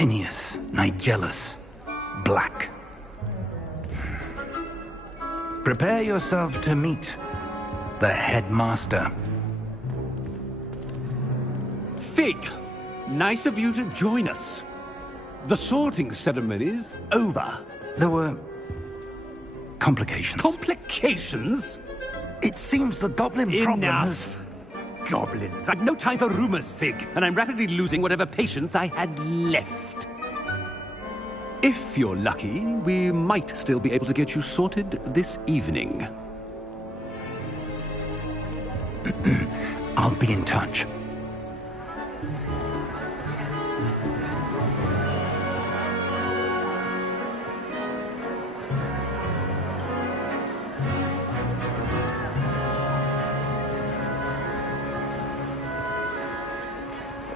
Tinius, Nigellus, Black. Prepare yourself to meet the headmaster. Fig, nice of you to join us. The sorting ceremony's over. There were complications. Complications? It seems the goblin problem has... Enough! Goblins. I've no time for rumors, Fig, and I'm rapidly losing whatever patience I had left. If you're lucky, we might still be able to get you sorted this evening. I'll be in touch.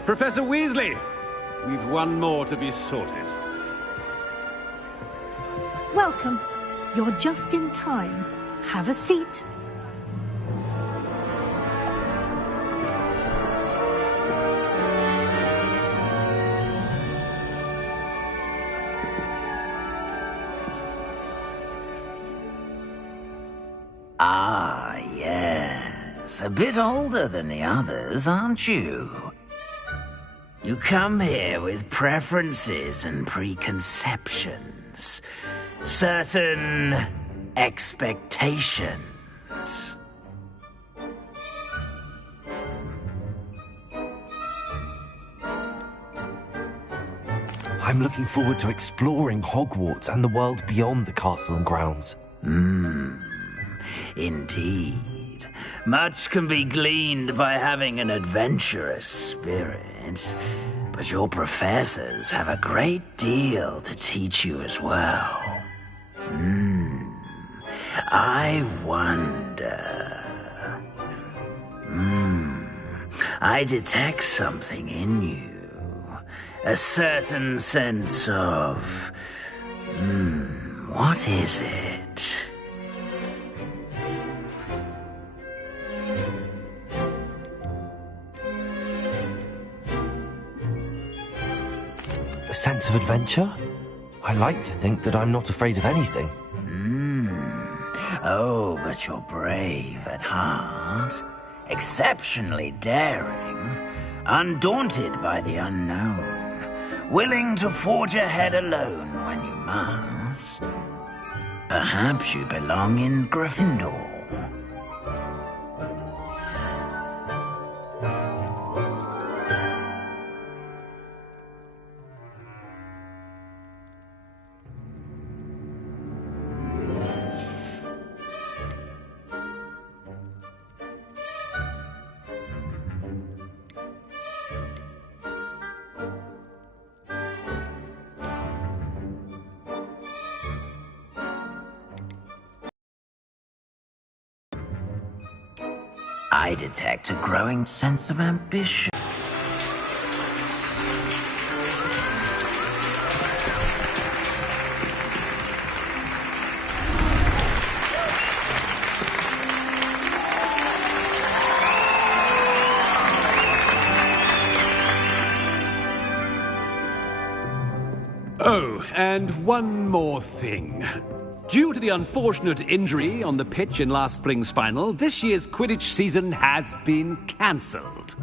Professor Weasley, we've one more to be sorted. Welcome. You're just in time. Have a seat. Ah, yes. A bit older than the others, aren't you? You come here with preferences and preconceptions. Certain expectations. I'm looking forward to exploring Hogwarts and the world beyond the castle and grounds. Indeed. Much can be gleaned by having an adventurous spirit, but your professors have a great deal to teach you as well. I wonder... I detect something in you. A certain sense of... what is it? A sense of adventure? I like to think that I'm not afraid of anything. Oh, but you're brave at heart. Exceptionally daring. Undaunted by the unknown. Willing to forge ahead alone when you must. Perhaps you belong in Gryffindor. I detect a growing sense of ambition. Oh, and one more thing. Due to the unfortunate injury on the pitch in last spring's final, this year's Quidditch season has been cancelled.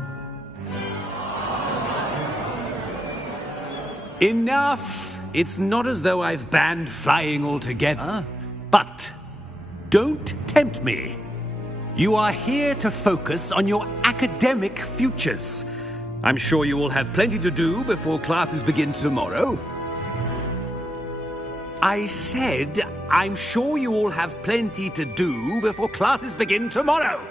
Enough! It's not as though I've banned flying altogether, but don't tempt me. You are here to focus on your academic futures. I'm sure you will have plenty to do before classes begin tomorrow. I said, I'm sure you all have plenty to do before classes begin tomorrow.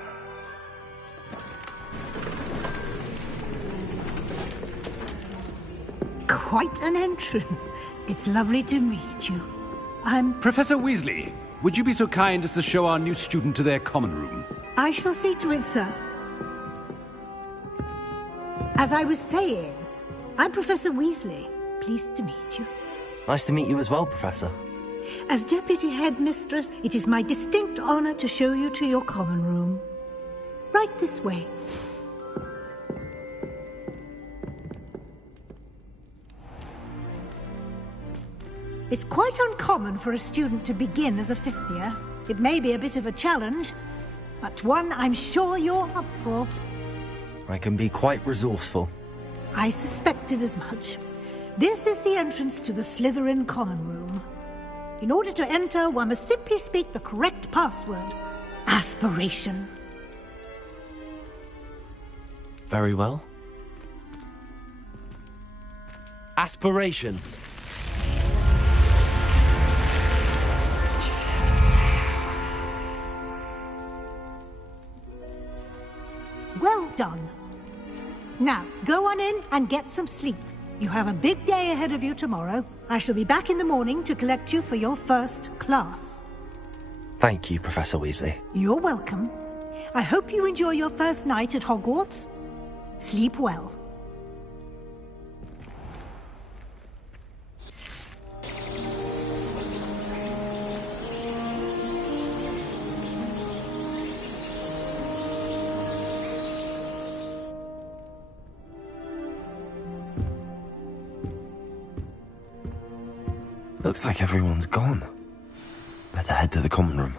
Quite an entrance. It's lovely to meet you. I'm... Professor Weasley, would you be so kind as to show our new student to their common room? I shall see to it, sir. As I was saying, I'm Professor Weasley. Pleased to meet you. Nice to meet you as well, Professor. As Deputy Headmistress, it is my distinct honor to show you to your common room. Right this way. It's quite uncommon for a student to begin as a fifth year. It may be a bit of a challenge, but one I'm sure you're up for. I can be quite resourceful. I suspected as much. This is the entrance to the Slytherin Common Room. In order to enter, one must simply speak the correct password. Aspiration. Very well. Aspiration. Well done. Now, go on in and get some sleep. You have a big day ahead of you tomorrow. I shall be back in the morning to collect you for your first class. Thank you, Professor Weasley. You're welcome. I hope you enjoy your first night at Hogwarts. Sleep well. Looks like everyone's gone. Better head to the common room.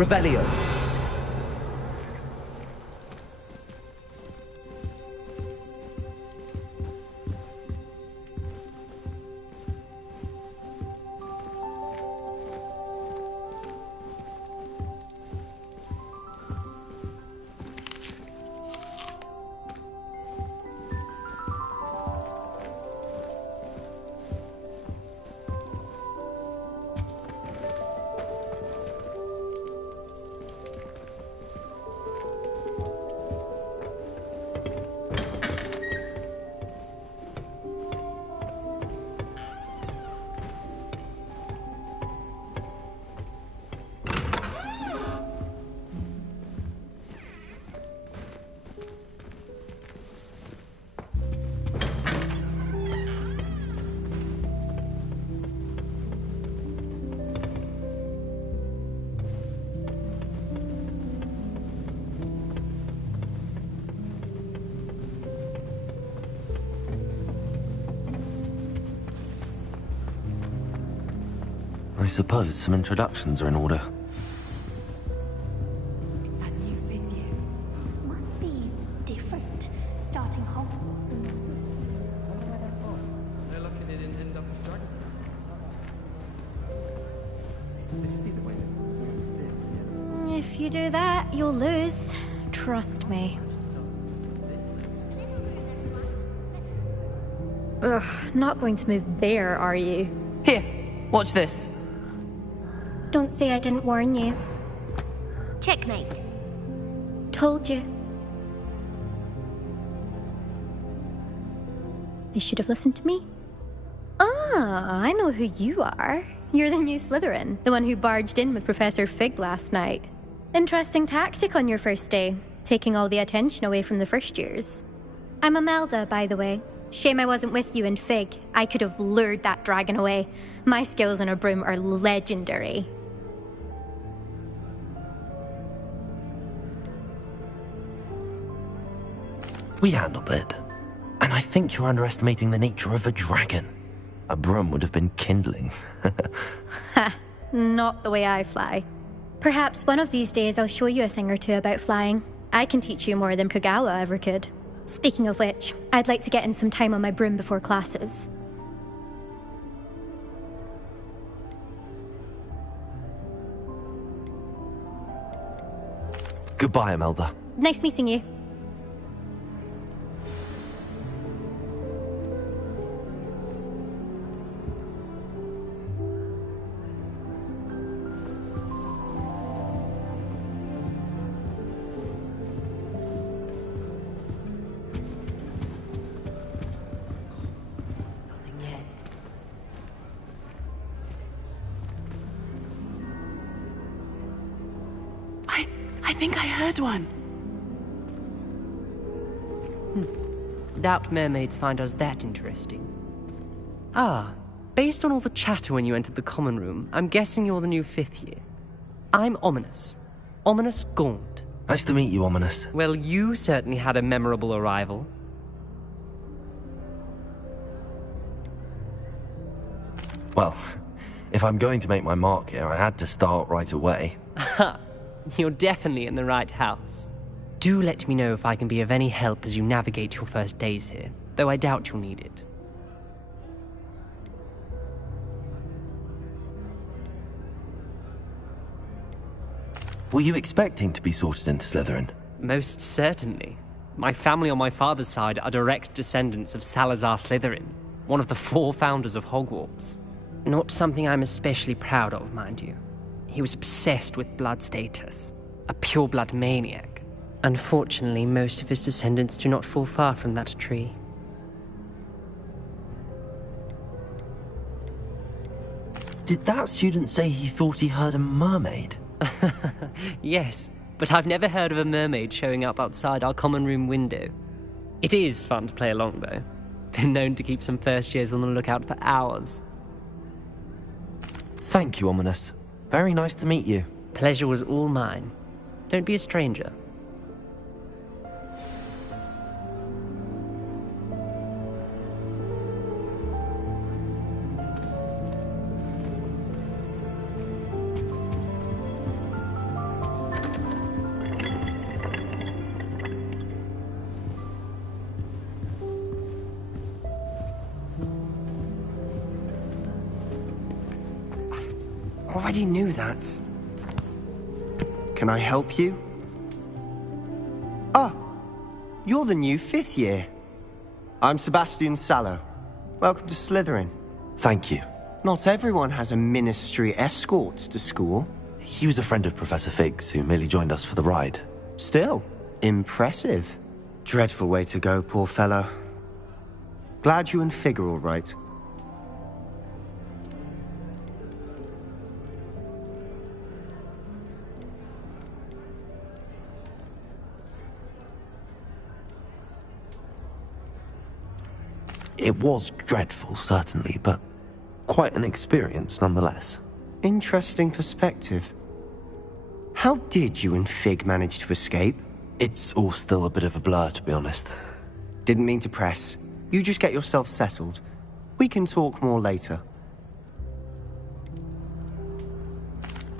Revelio. suppose some introductions are in order. That new fifth year must be different, starting Hogwarts. They're lucky they didn't end up as dragons. If you do that, you'll lose. Trust me. Ugh, not going to move there, are you? Here, watch this. Don't say I didn't warn you. Checkmate. Told you. They should have listened to me. Ah, I know who you are. You're the new Slytherin, the one who barged in with Professor Fig last night. Interesting tactic on your first day, taking all the attention away from the first years. I'm Imelda, by the way. Shame I wasn't with you in Fig. I could have lured that dragon away. My skills on a broom are legendary. We handled it. And I think you're underestimating the nature of a dragon. A broom would have been kindling. Ha, not the way I fly. Perhaps one of these days I'll show you a thing or two about flying. I can teach you more than Kogawa ever could. Speaking of which, I'd like to get in some time on my broom before classes. Goodbye, Imelda. Nice meeting you. I think I heard one. Doubt mermaids find us that interesting. Ah, based on all the chatter when you entered the common room, I'm guessing you're the new fifth year. I'm Ominous. Ominous Gaunt. Nice to meet you, Ominous. Well, you certainly had a memorable arrival. Well, if I'm going to make my mark here, I had to start right away. Ha! You're definitely in the right house. Do let me know if I can be of any help as you navigate your first days here, though I doubt you'll need it. Were you expecting to be sorted into Slytherin? Most certainly. My family on my father's side are direct descendants of Salazar Slytherin, one of the 4 founders of Hogwarts. Not something I'm especially proud of, mind you. He was obsessed with blood status, a pure-blood maniac. Unfortunately, most of his descendants do not fall far from that tree. Did that student say he thought he heard a mermaid? Yes, but I've never heard of a mermaid showing up outside our common room window. It is fun to play along, though. Been known to keep some first years on the lookout for hours. Thank you, Ominous. Very nice to meet you. Pleasure was all mine. Don't be a stranger. Already knew that. Can I help you? Ah, you're the new 5th year. I'm Sebastian Sallow. Welcome to Slytherin. Thank you. Not everyone has a ministry escort to school. He was a friend of Professor Fig's who merely joined us for the ride. Still, impressive. Dreadful way to go, poor fellow. Glad you and Fig are all right. It was dreadful, certainly, but quite an experience nonetheless. Interesting perspective. How did you and Fig manage to escape? It's all still a bit of a blur, to be honest. Didn't mean to press. You just get yourself settled. We can talk more later.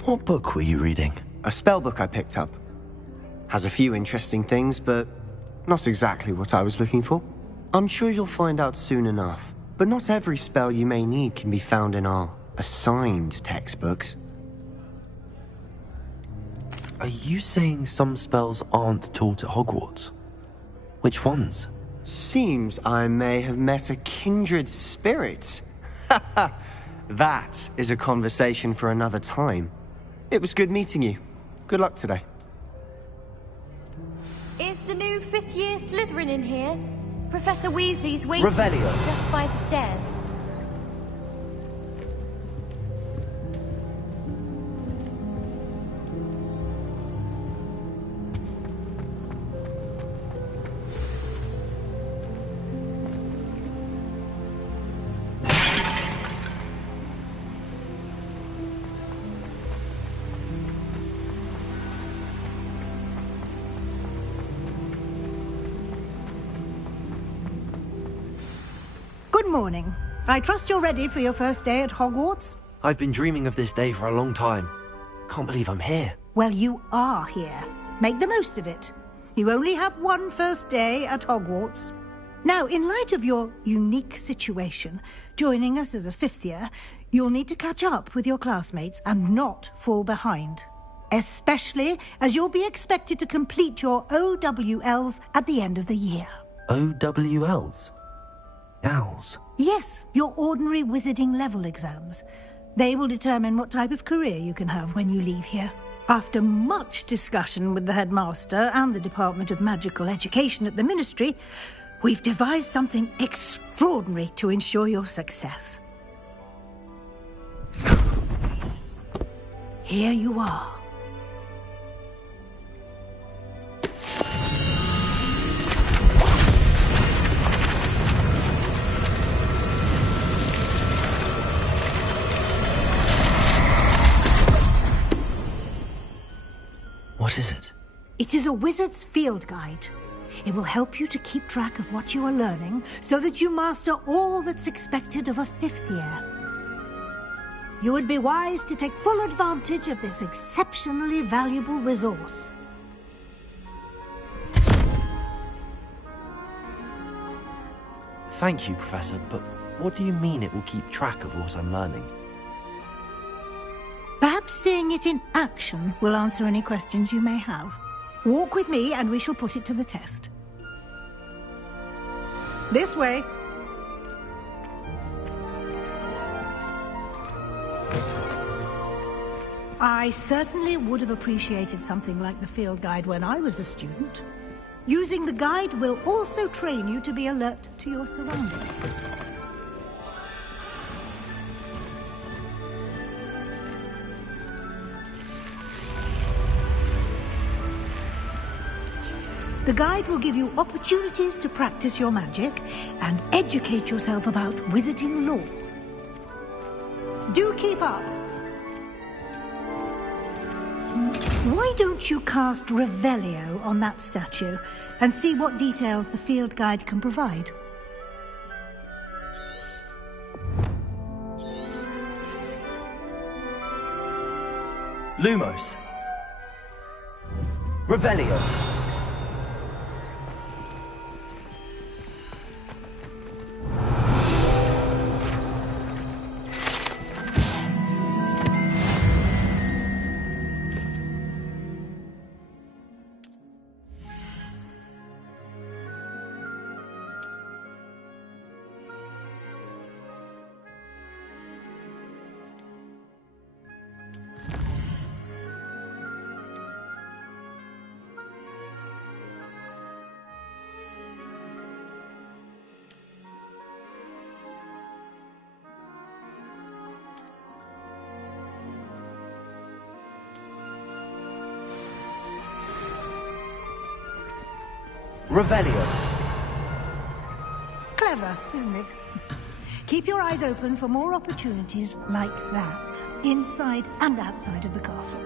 What book were you reading? A spell book I picked up. Has a few interesting things, but not exactly what I was looking for. I'm sure you'll find out soon enough. But not every spell you may need can be found in our assigned textbooks. Are you saying some spells aren't taught at Hogwarts? Which ones? Seems I may have met a kindred spirit. That is a conversation for another time. It was good meeting you. Good luck today. Is the new fifth-year Slytherin in here? Professor Weasley's waiting Revelio. just by the stairs. Good morning. I trust you're ready for your first day at Hogwarts? I've been dreaming of this day for a long time. Can't believe I'm here. Well, you are here. Make the most of it. You only have one first day at Hogwarts. Now, in light of your unique situation, joining us as a fifth year, you'll need to catch up with your classmates and not fall behind. Especially as you'll be expected to complete your OWLs at the end of the year. OWLs? Owls? Yes, your ordinary wizarding level exams. They will determine what type of career you can have when you leave here. After much discussion with the headmaster and the Department of Magical Education at the Ministry, we've devised something extraordinary to ensure your success. Here you are. What is it? It is a wizard's field guide. It will help you to keep track of what you are learning so that you master all that's expected of a fifth year. You would be wise to take full advantage of this exceptionally valuable resource. Thank you, Professor, but what do you mean it will keep track of what I'm learning? Perhaps seeing it in action will answer any questions you may have. Walk with me and we shall put it to the test. This way. I certainly would have appreciated something like the field guide when I was a student. Using the guide will also train you to be alert to your surroundings. The guide will give you opportunities to practice your magic and educate yourself about wizarding lore. Do keep up. Why don't you cast Revelio on that statue and see what details the field guide can provide? Lumos. Revelio. Revelio. Clever, isn't it? Keep your eyes open for more opportunities like that, inside and outside of the castle.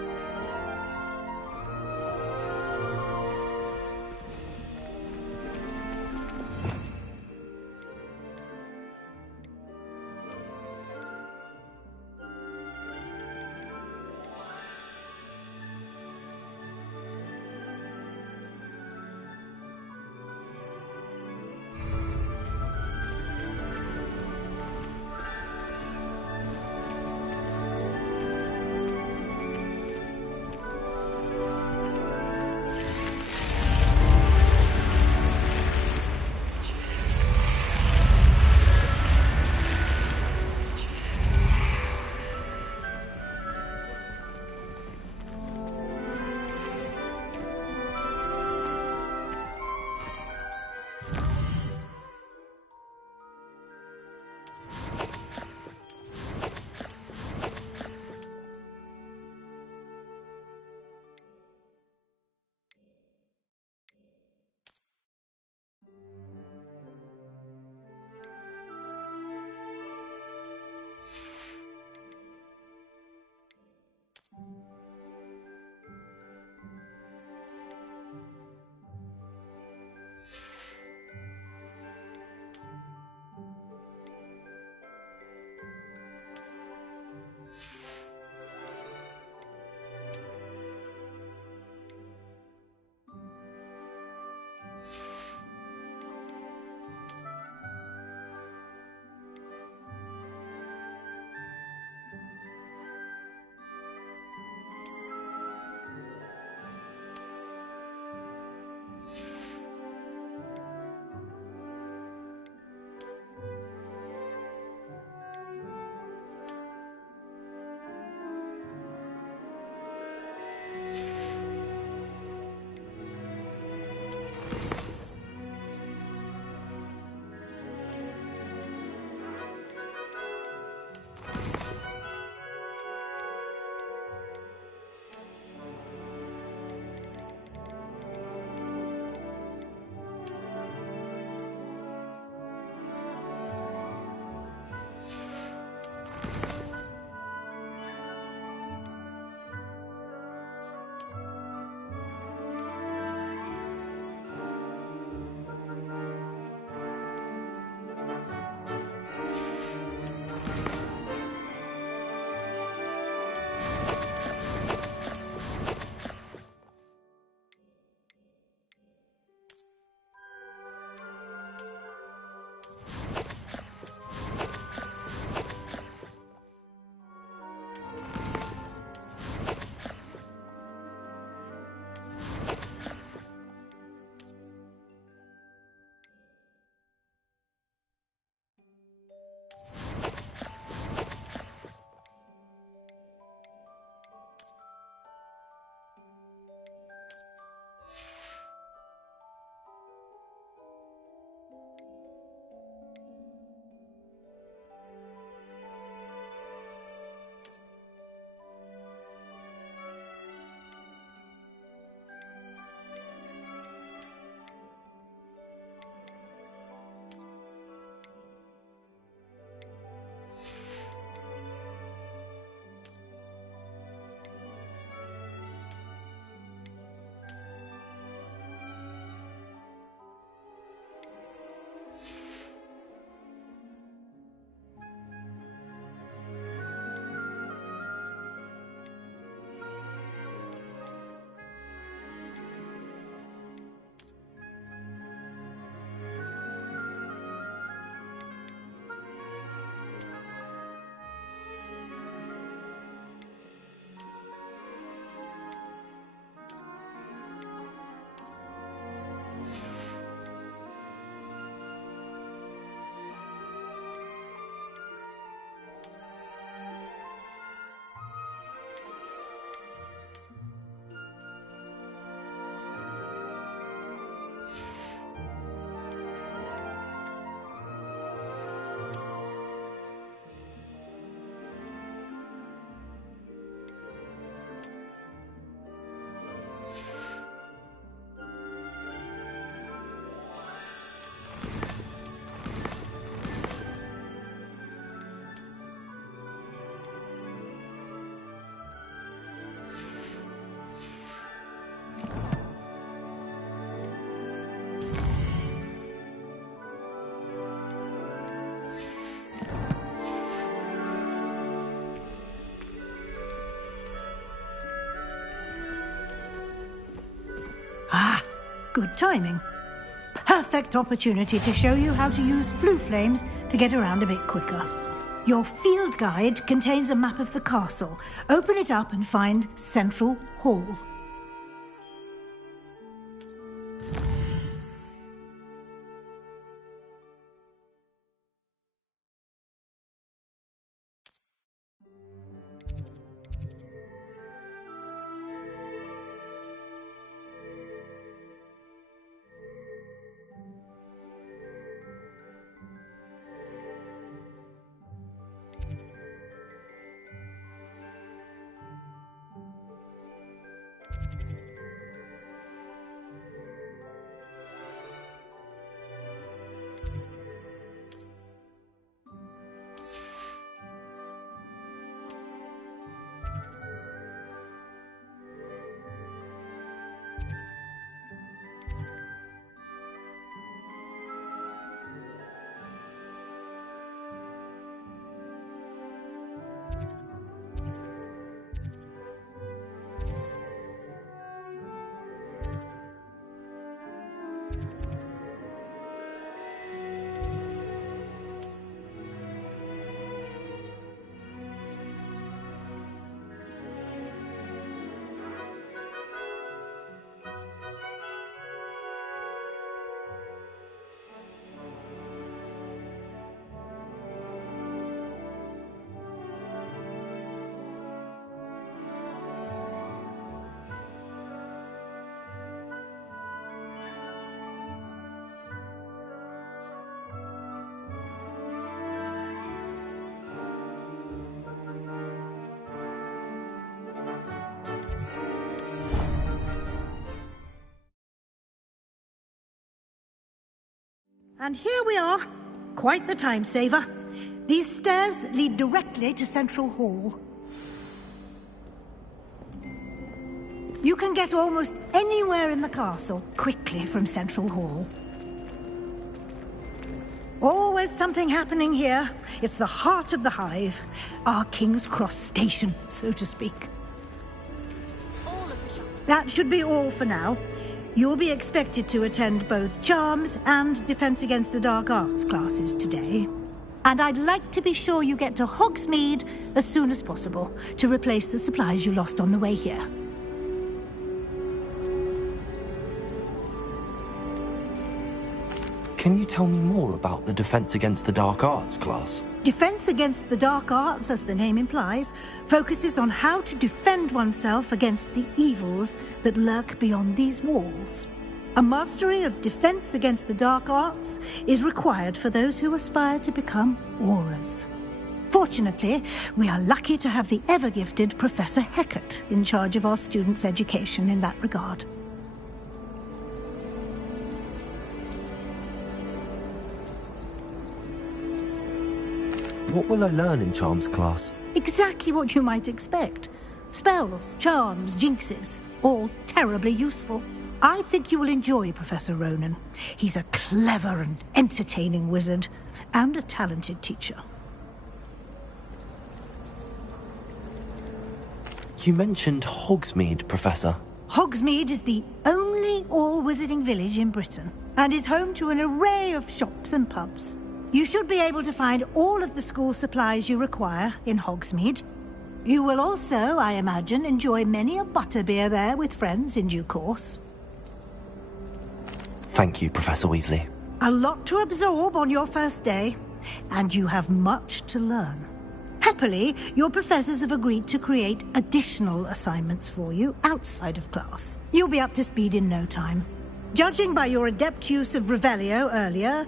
Good timing. Perfect opportunity to show you how to use flue flames to get around a bit quicker. Your field guide contains a map of the castle. Open it up and find Central Hall. And here we are. Quite the time saver. These stairs lead directly to Central Hall. You can get almost anywhere in the castle quickly from Central Hall. Always something happening here. It's the heart of the hive. Our King's Cross station, so to speak. That should be all for now. You'll be expected to attend both Charms and Defense Against the Dark Arts classes today. And I'd like to be sure you get to Hogsmeade as soon as possible to replace the supplies you lost on the way here. Can you tell me more about the Defense Against the Dark Arts class? Defense Against the Dark Arts, as the name implies, focuses on how to defend oneself against the evils that lurk beyond these walls. A mastery of Defense Against the Dark Arts is required for those who aspire to become Aurors. Fortunately, we are lucky to have the ever-gifted Professor Hecat in charge of our students' education in that regard. What will I learn in Charms class? Exactly what you might expect. Spells, charms, jinxes, all terribly useful. I think you will enjoy Professor Ronan. He's a clever and entertaining wizard, and a talented teacher. You mentioned Hogsmeade, Professor. Hogsmeade is the only all-wizarding village in Britain, and is home to an array of shops and pubs. You should be able to find all of the school supplies you require in Hogsmeade. You will also, I imagine, enjoy many a butterbeer there with friends in due course. Thank you, Professor Weasley. A lot to absorb on your first day, and you have much to learn. Happily, your professors have agreed to create additional assignments for you outside of class. You'll be up to speed in no time. Judging by your adept use of Revelio earlier,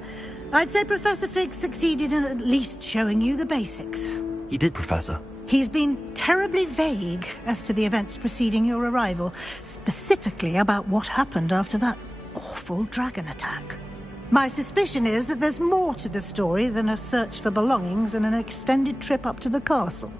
I'd say Professor Fig succeeded in at least showing you the basics. He did, Professor. He's been terribly vague as to the events preceding your arrival, specifically about what happened after that awful dragon attack. My suspicion is that there's more to the story than a search for belongings and an extended trip up to the castle.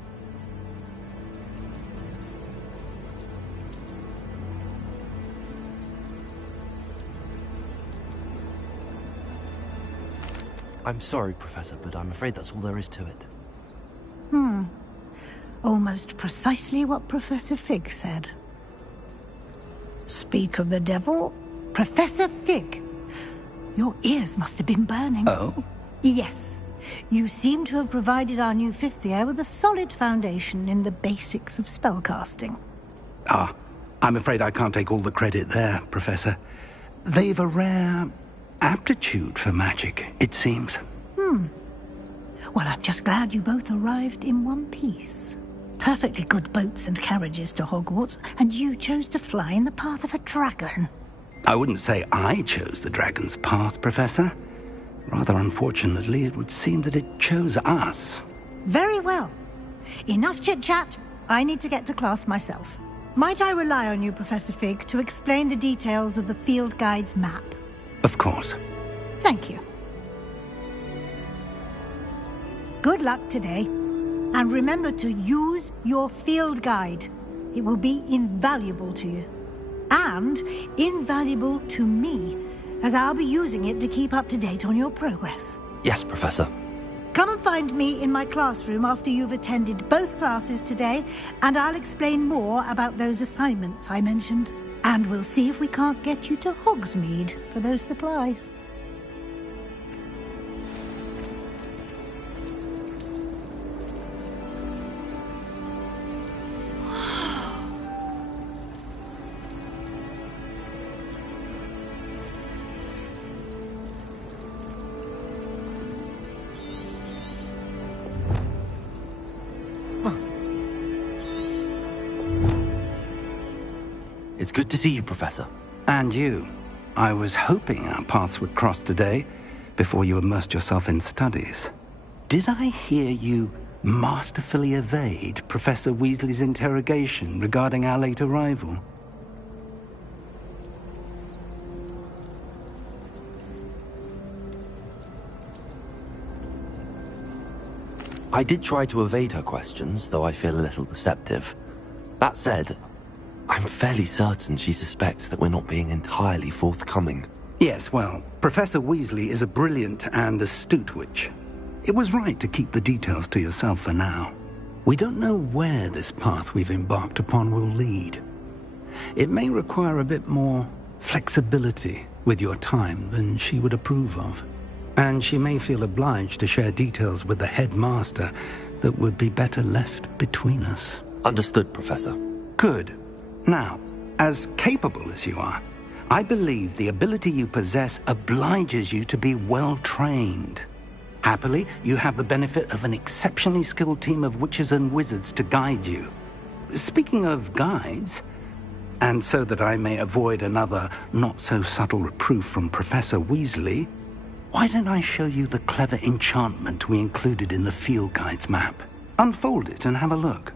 I'm sorry, Professor, but I'm afraid that's all there is to it. Almost precisely what Professor Fig said. Speak of the devil, Professor Fig, your ears must have been burning. Oh? Yes. You seem to have provided our new fifth year with a solid foundation in the basics of spellcasting. Ah, I'm afraid I can't take all the credit there, Professor. They've a rare aptitude for magic, it seems. Well, I'm just glad you both arrived in one piece. Perfectly good boats and carriages to Hogwarts, and you chose to fly in the path of a dragon. I wouldn't say I chose the dragon's path, Professor. Rather unfortunately, it would seem that it chose us. Very well. Enough chit-chat. I need to get to class myself. Might I rely on you, Professor Fig, to explain the details of the field guide's map? Of course. Thank you. Good luck today. And remember to use your field guide. It will be invaluable to you. And invaluable to me, as I'll be using it to keep up to date on your progress. Yes, Professor. Come and find me in my classroom after you've attended both classes today, and I'll explain more about those assignments I mentioned. And we'll see if we can't get you to Hogsmeade for those supplies. It's good to see you, Professor. And you. I was hoping our paths would cross today, before you immersed yourself in studies. Did I hear you masterfully evade Professor Weasley's interrogation regarding our late arrival? I did try to evade her questions, though I feel a little deceptive. That said, I'm fairly certain she suspects that we're not being entirely forthcoming. Yes, well, Professor Weasley is a brilliant and astute witch. It was right to keep the details to yourself for now. We don't know where this path we've embarked upon will lead. It may require a bit more flexibility with your time than she would approve of. And she may feel obliged to share details with the headmaster that would be better left between us. Understood, Professor. Good. Now, as capable as you are, I believe the ability you possess obliges you to be well-trained. Happily, you have the benefit of an exceptionally skilled team of witches and wizards to guide you. Speaking of guides, and so that I may avoid another not-so-subtle reproof from Professor Weasley, why don't I show you the clever enchantment we included in the field guide's map? Unfold it and have a look.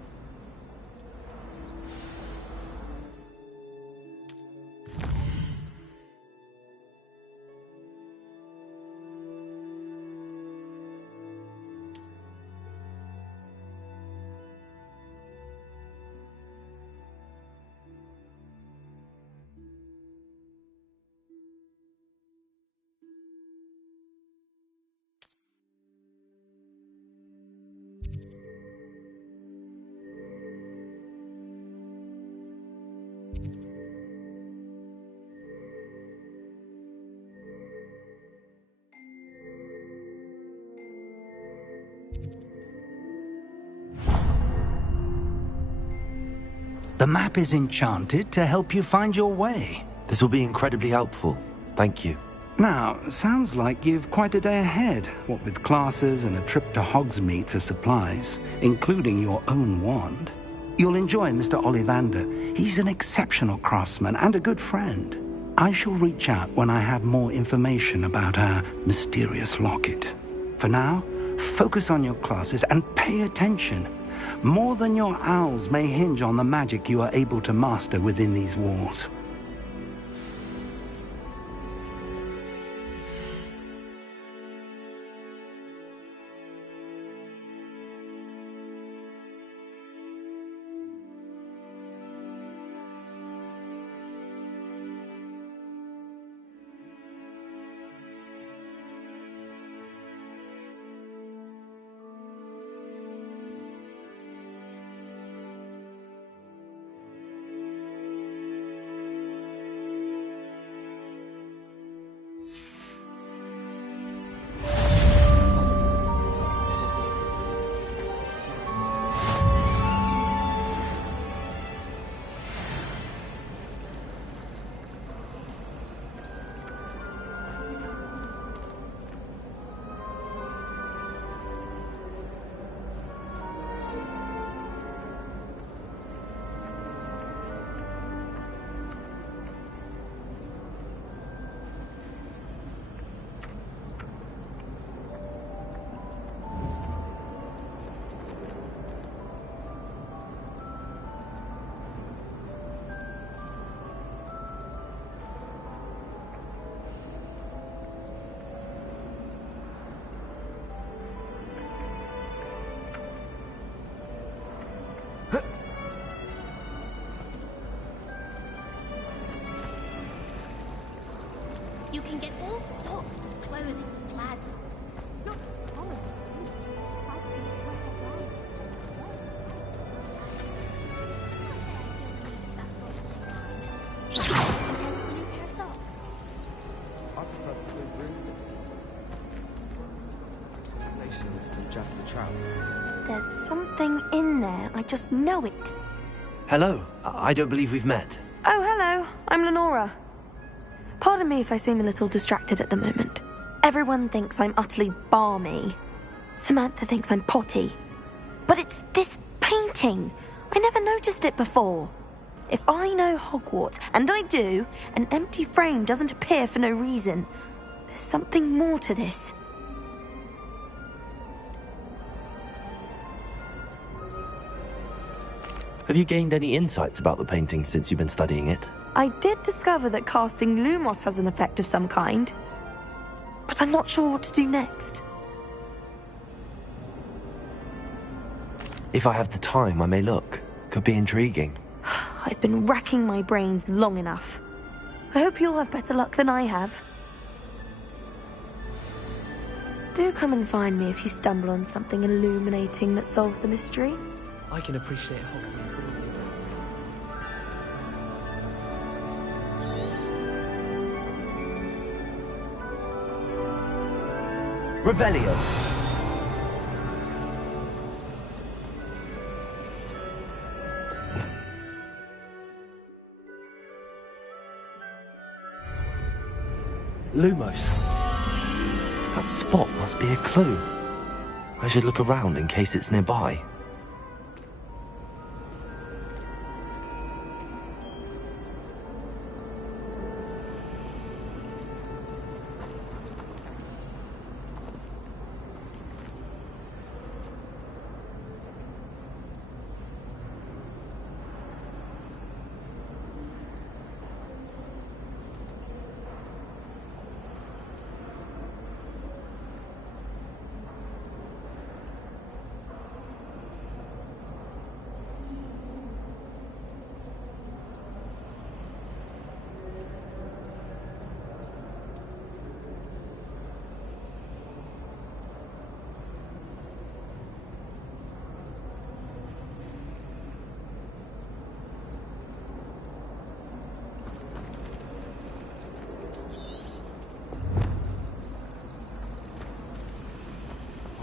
The map is enchanted to help you find your way. This will be incredibly helpful. Thank you. Now, sounds like you've quite a day ahead, what with classes and a trip to Hogsmeade for supplies, including your own wand. You'll enjoy Mr. Ollivander. He's an exceptional craftsman and a good friend. I shall reach out when I have more information about our mysterious locket. For now, focus on your classes and pay attention. More than your owls may hinge on the magic you are able to master within these walls. You can get all sorts of clothing gladly. Not common. There's something in there. I just know it. Hello. I don't believe we've met. Oh, hello. I'm Lenora. Pardon me if I seem a little distracted at the moment. Everyone thinks I'm utterly balmy. Samantha thinks I'm potty. But it's this painting. I never noticed it before. If I know Hogwarts, and I do, an empty frame doesn't appear for no reason. There's something more to this. Have you gained any insights about the painting since you've been studying it? I did discover that casting Lumos has an effect of some kind. But I'm not sure what to do next. If I have the time, I may look. Could be intriguing. I've been racking my brains long enough. I hope you'll have better luck than I have. Do come and find me if you stumble on something illuminating that solves the mystery. I can appreciate Hogsmeade. Revelio. Lumos. That spot must be a clue. I should look around in case it's nearby.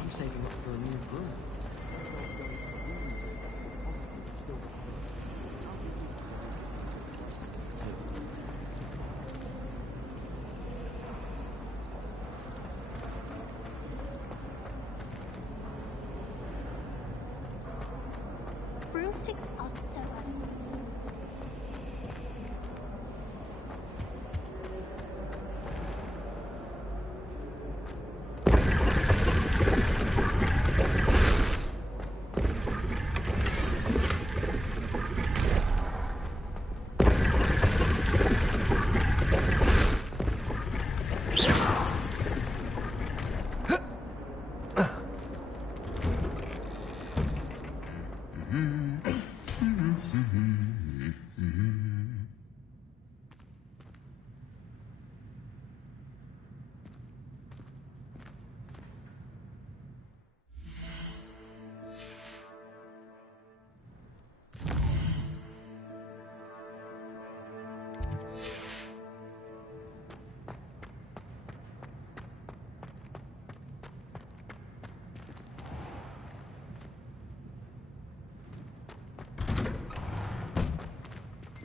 Saving up for a new broom. Broomsticks are so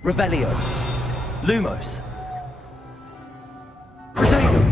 Revelio. Lumos. Protego.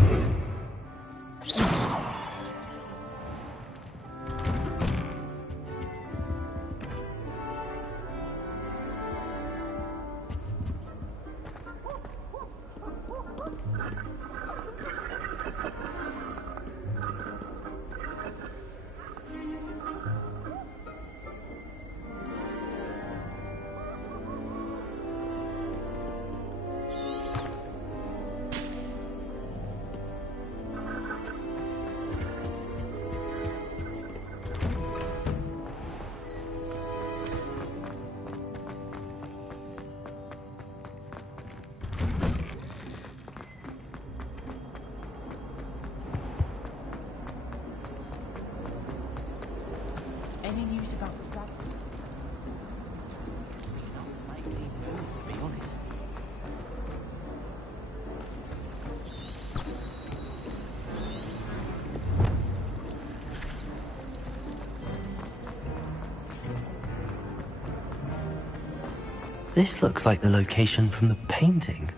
This looks like the location from the painting.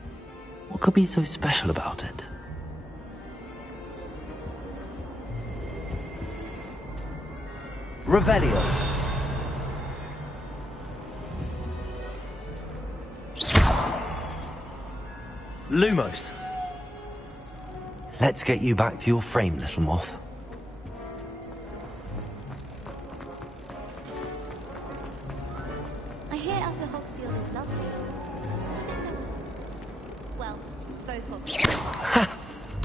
What could be so special about it? Revelio. Lumos. Let's get you back to your frame, little moth. I hear Upper Hogfield is lovely. Well, both Hogfields.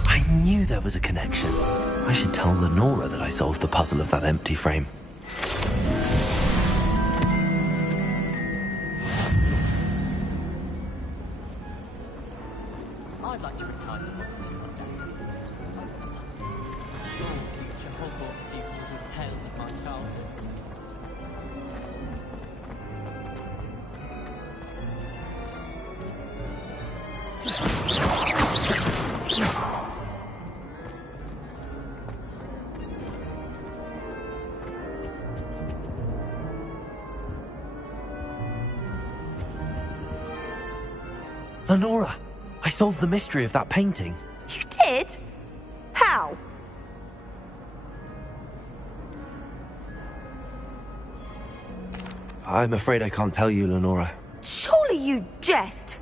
I knew there was a connection. I should tell Lenora that I solved the puzzle of that empty frame. I'd like to retire to Hogwarts one day. All future Hogwarts pupils with tales of my childhood. Lenora, I solved the mystery of that painting. You did? How? I'm afraid I can't tell you, Lenora. Surely you jest.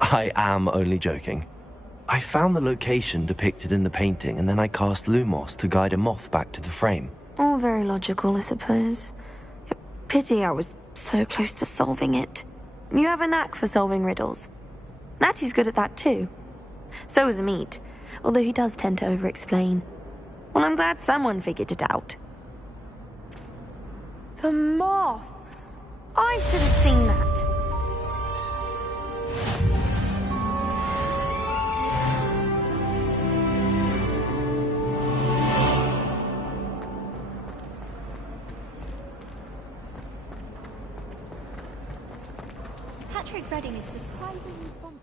I am only joking. I found the location depicted in the painting, and then I cast Lumos to guide a moth back to the frame. All very logical, I suppose. Pity I was so close to solving it. You have a knack for solving riddles. Natty's good at that too. So is Amit, although he does tend to over-explain. Well, I'm glad someone figured it out. The moth! I should have seen that. Patrick Redding is surprisingly fonder.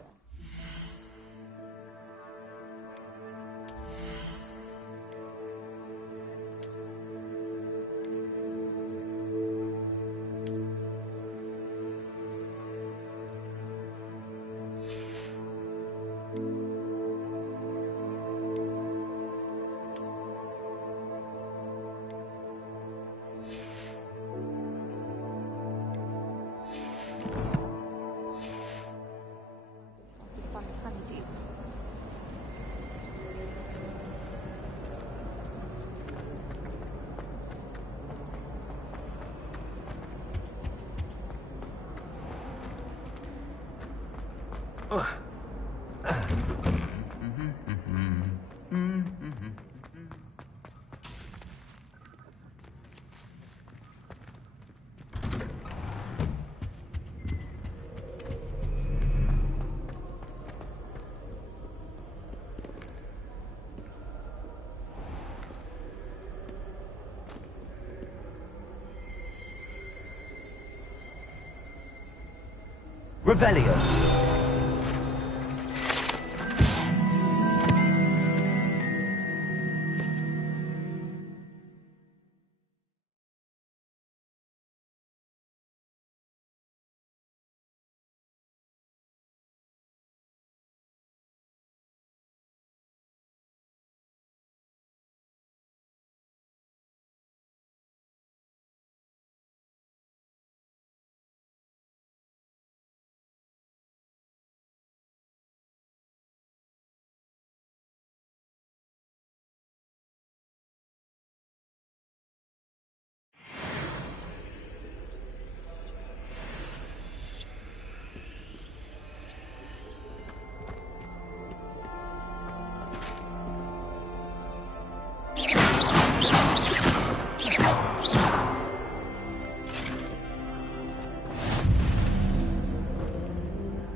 Revelio.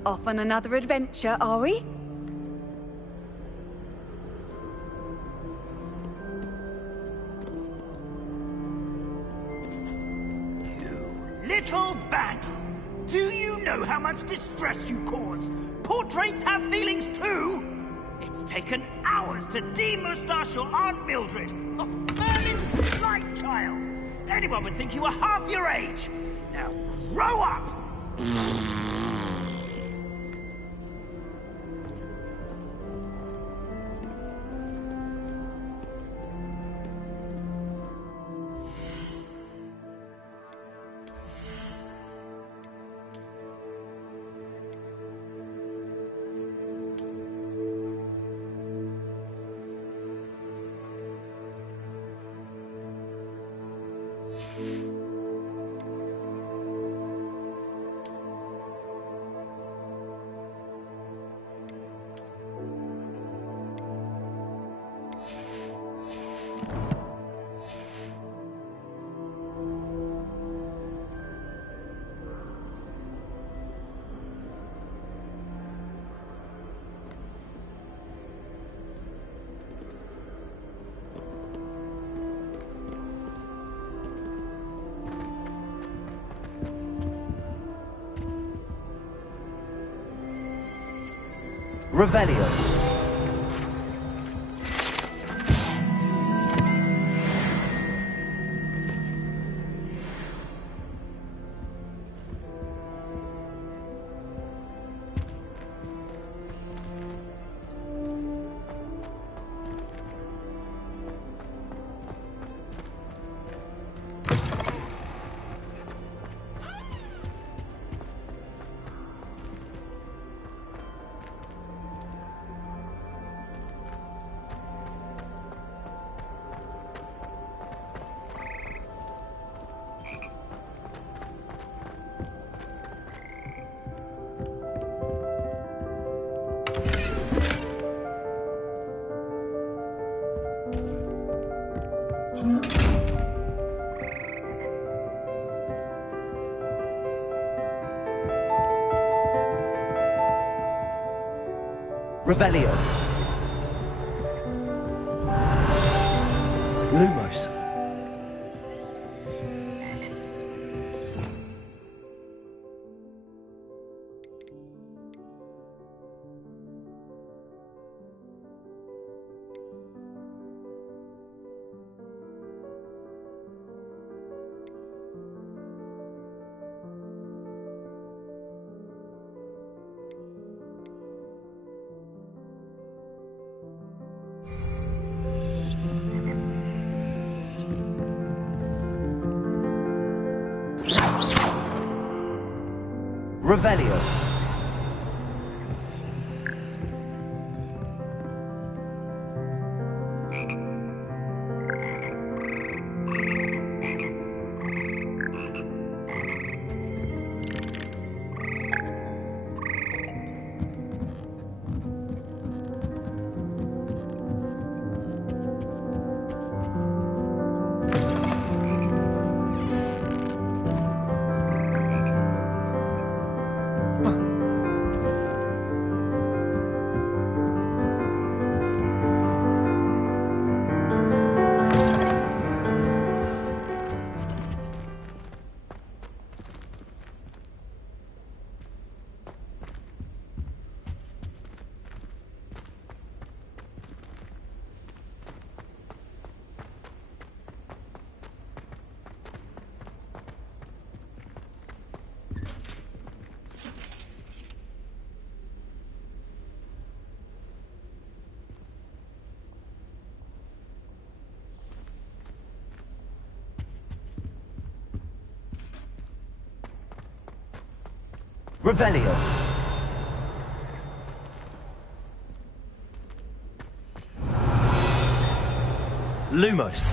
Off on another adventure, are we? You little vandal! Do you know how much distress you cause? Portraits have feelings too! It's taken hours to demoustache your Aunt Mildred of vermin, right, child. Anyone would think you were half your age. Now, grow up! Revelio. Revelio. Lumos. Revelio. Revelio. Lumos.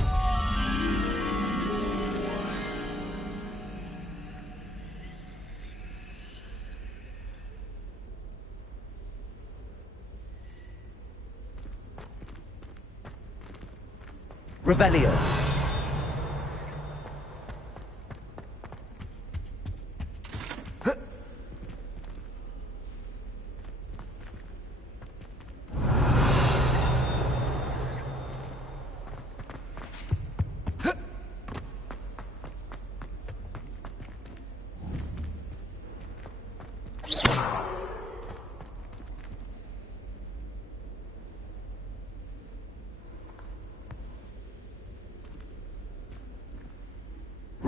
Revelio.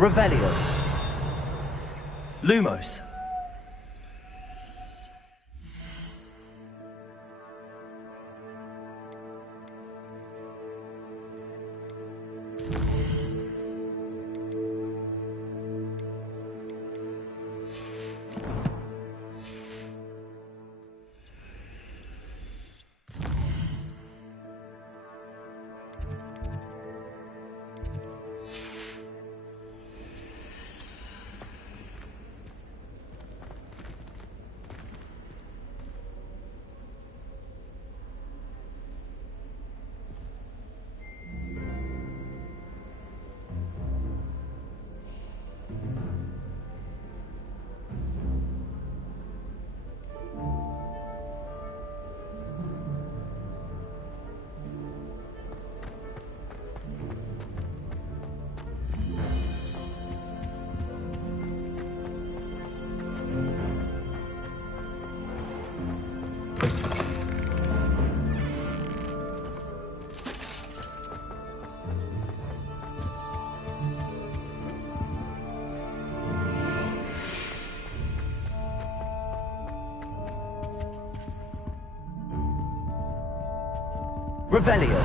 Revelio. Lumos. Revelio.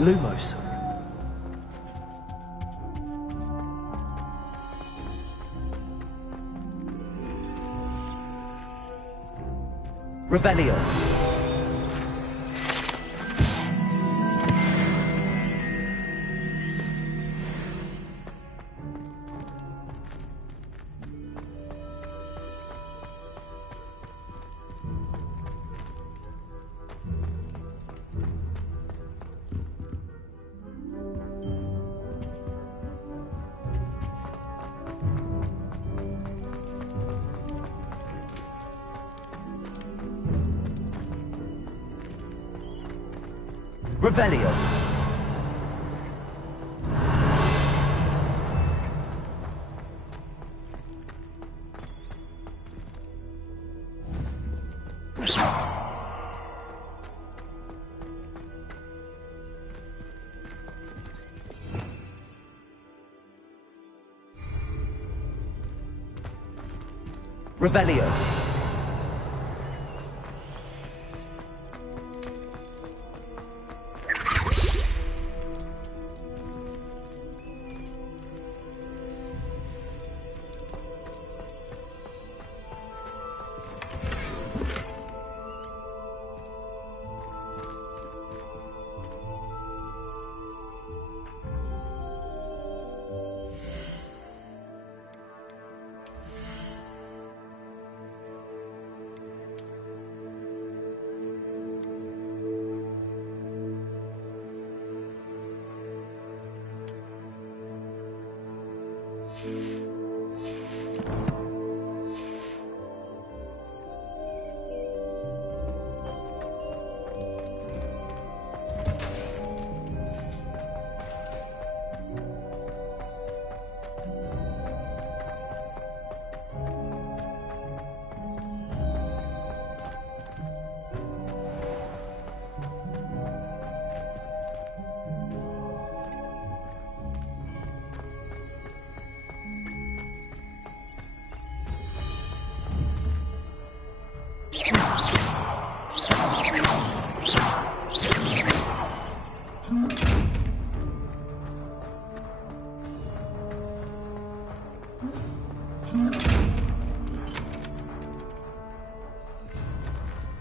Lumos. Revelio. Revelio. Revelio.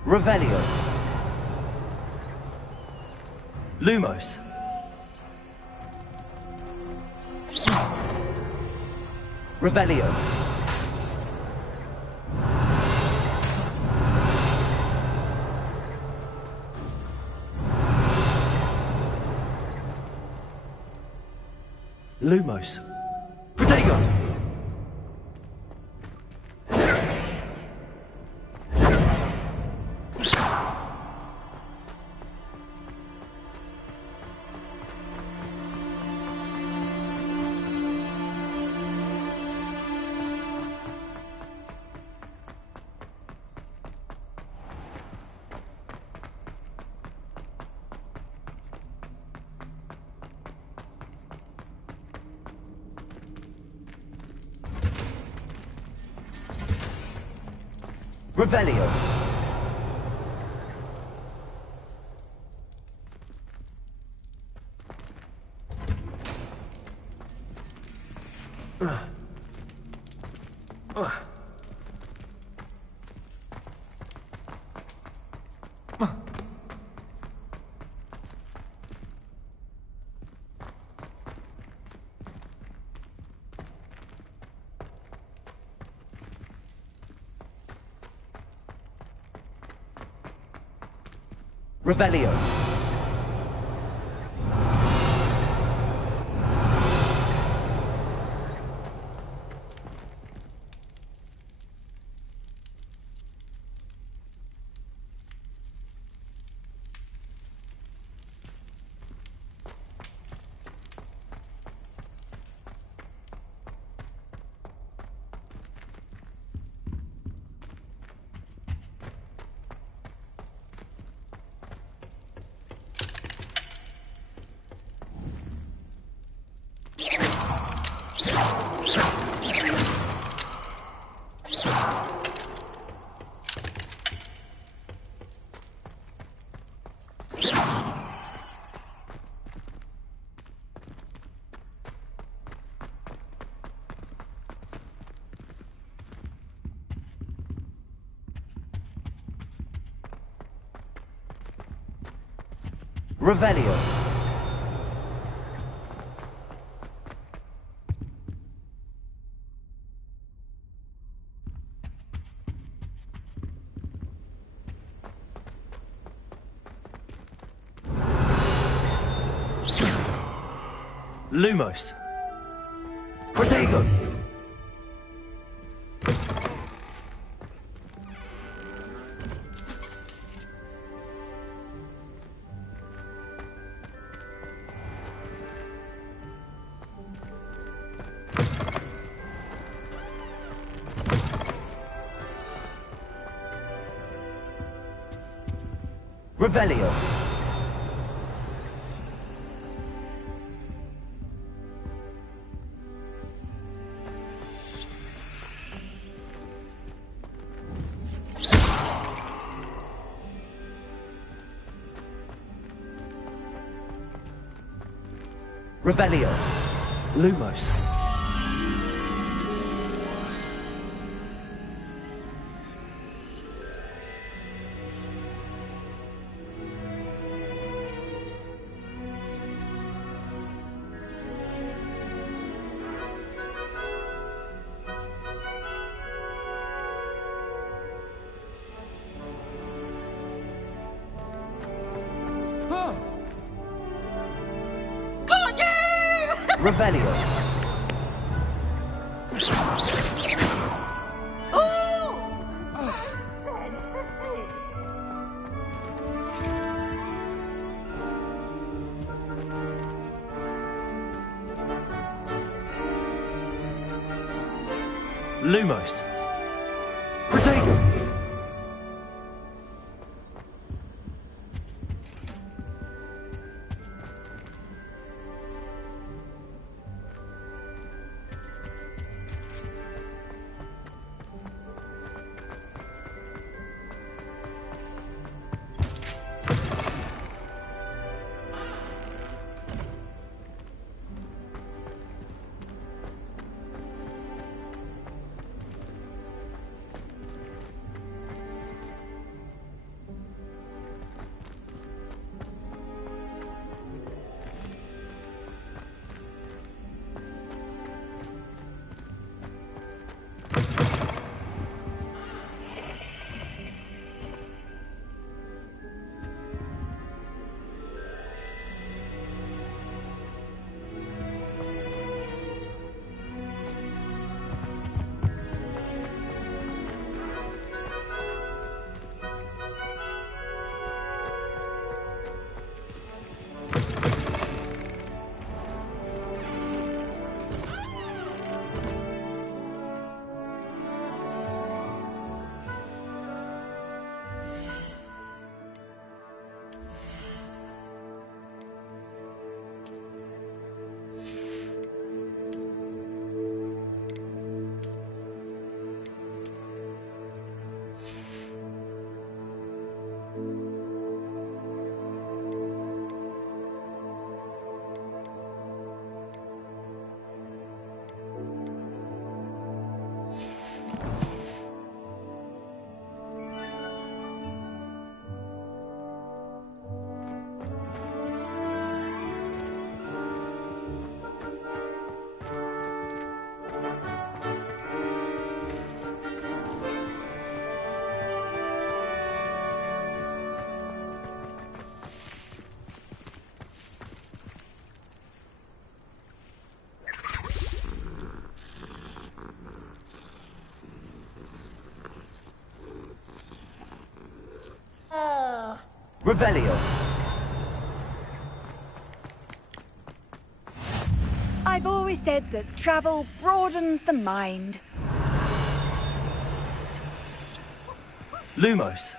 Revelio. Lumos. Revelio. Lumos. Protego! Revelio. Revelio. Revelio. Lumos. Protego. Revelio. Revelio. Lumos. Revelio. Lumos. Protego. Revelio. I've always said that travel broadens the mind. Lumos.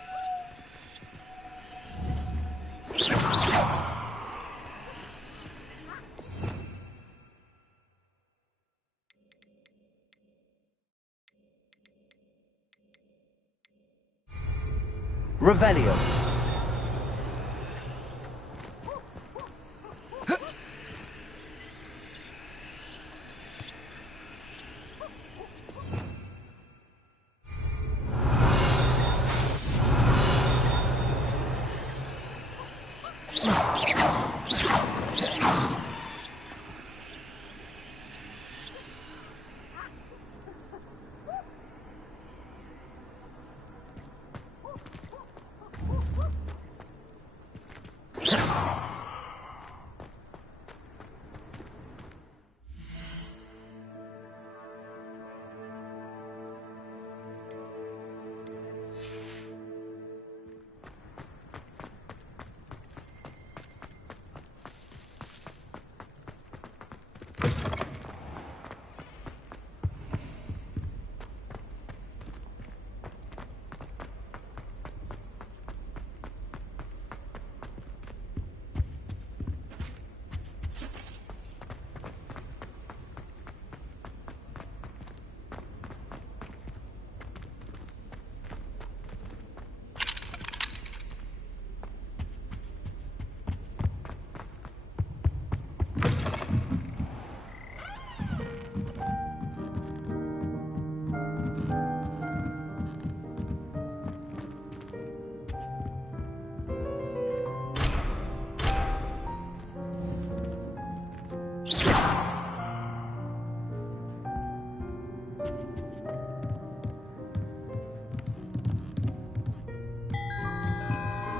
Revelio.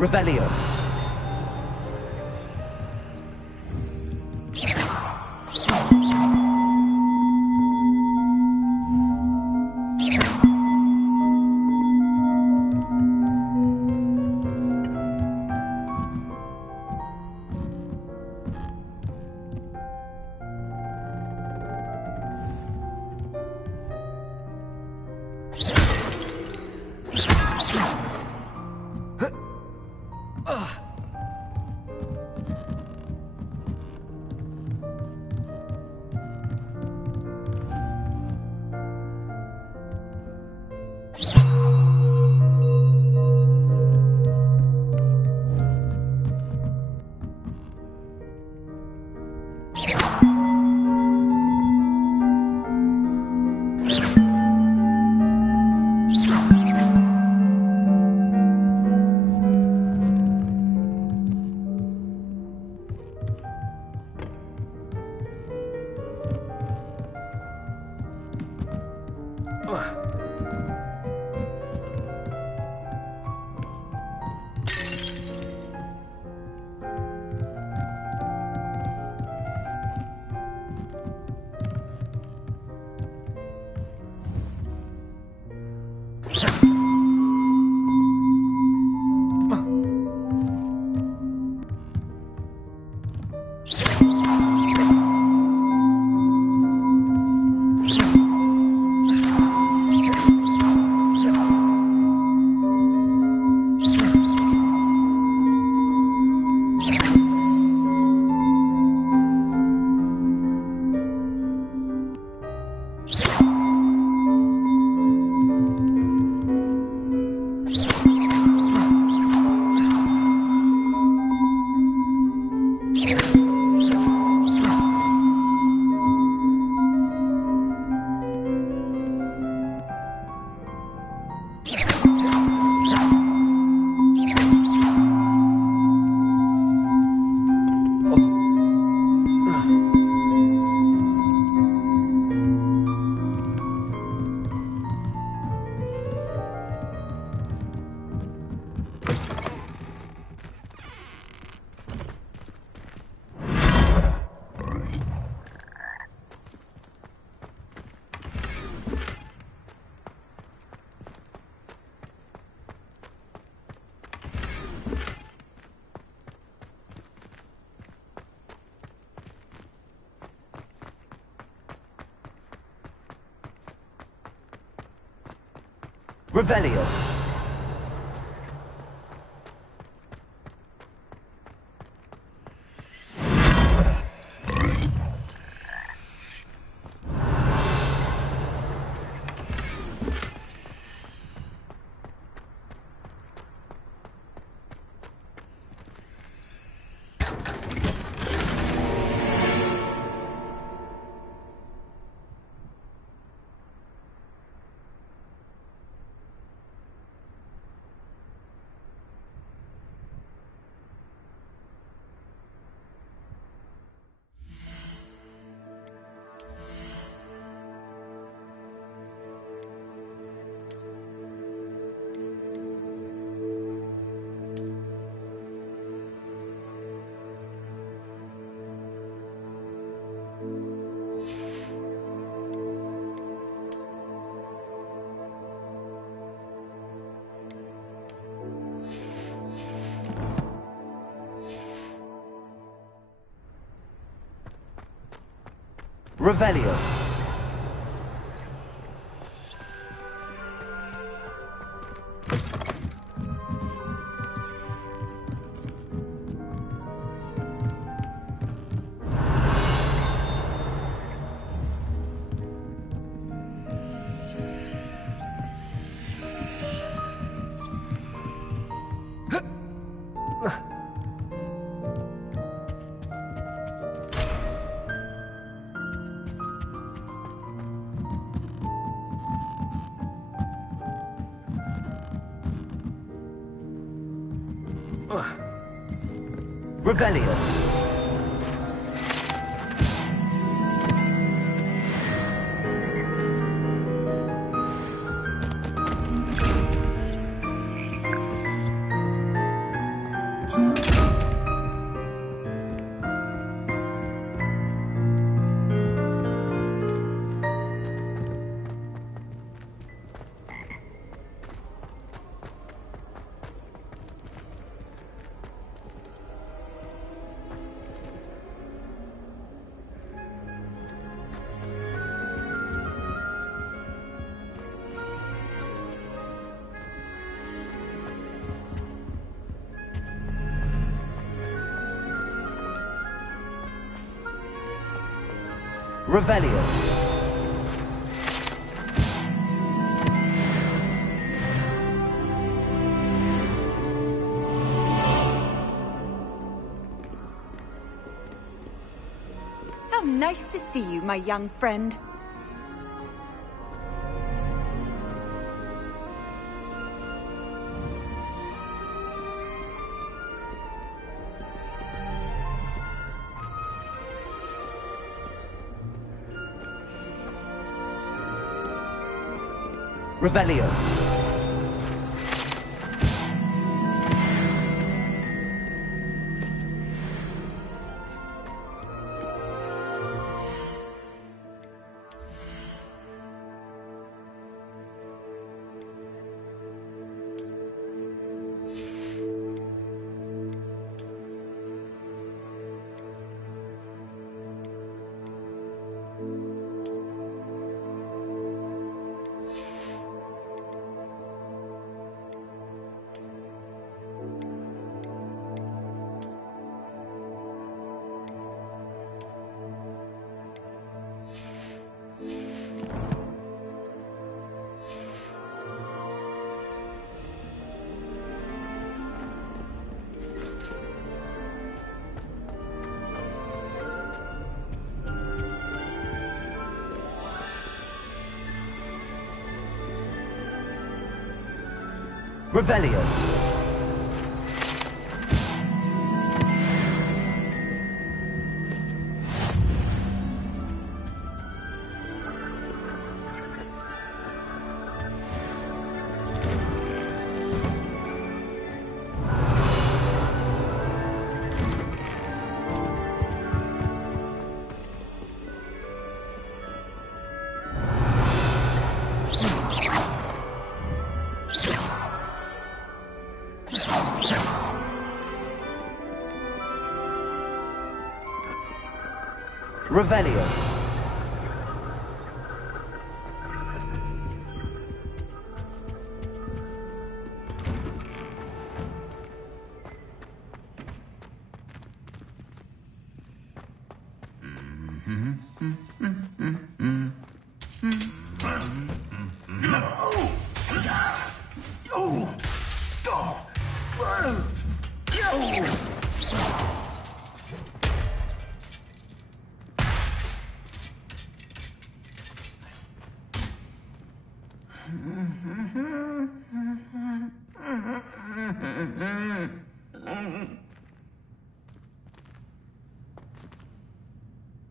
Revelio. Revelio. Revelio. Revelio. Revelio. How nice to see you, my young friend. Revelio. Revelio. Revelio.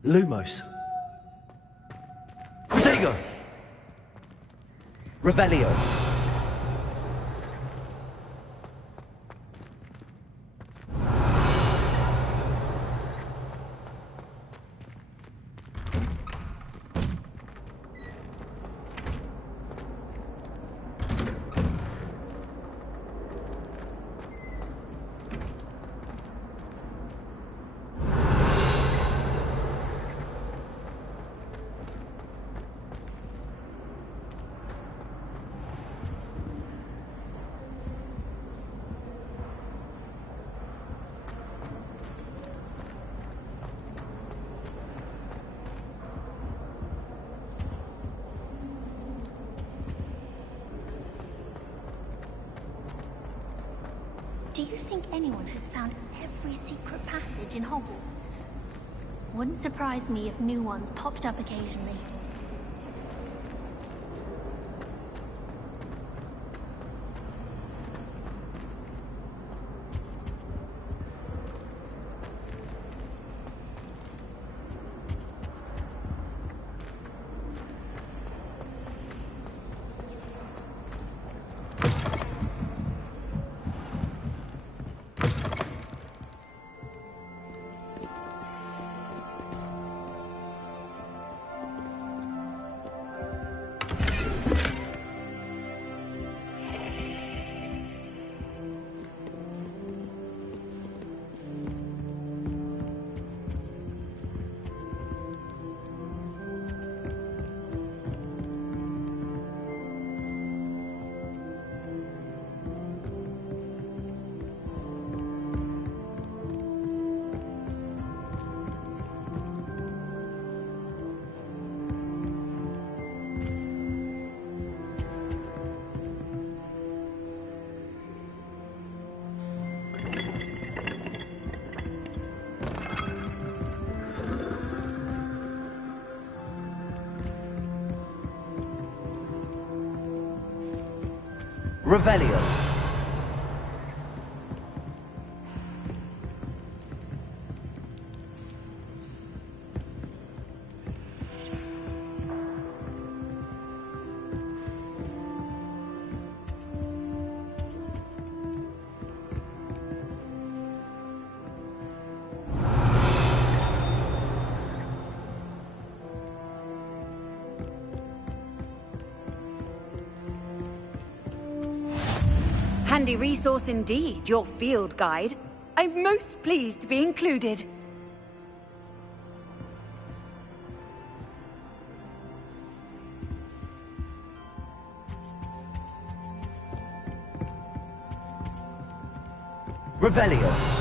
Lumos. Protego! Revelio. Do you think anyone has found every secret passage in Hogwarts? Wouldn't surprise me if new ones popped up occasionally. Revelio. Handy resource indeed, your field guide. I'm most pleased to be included. Revelio.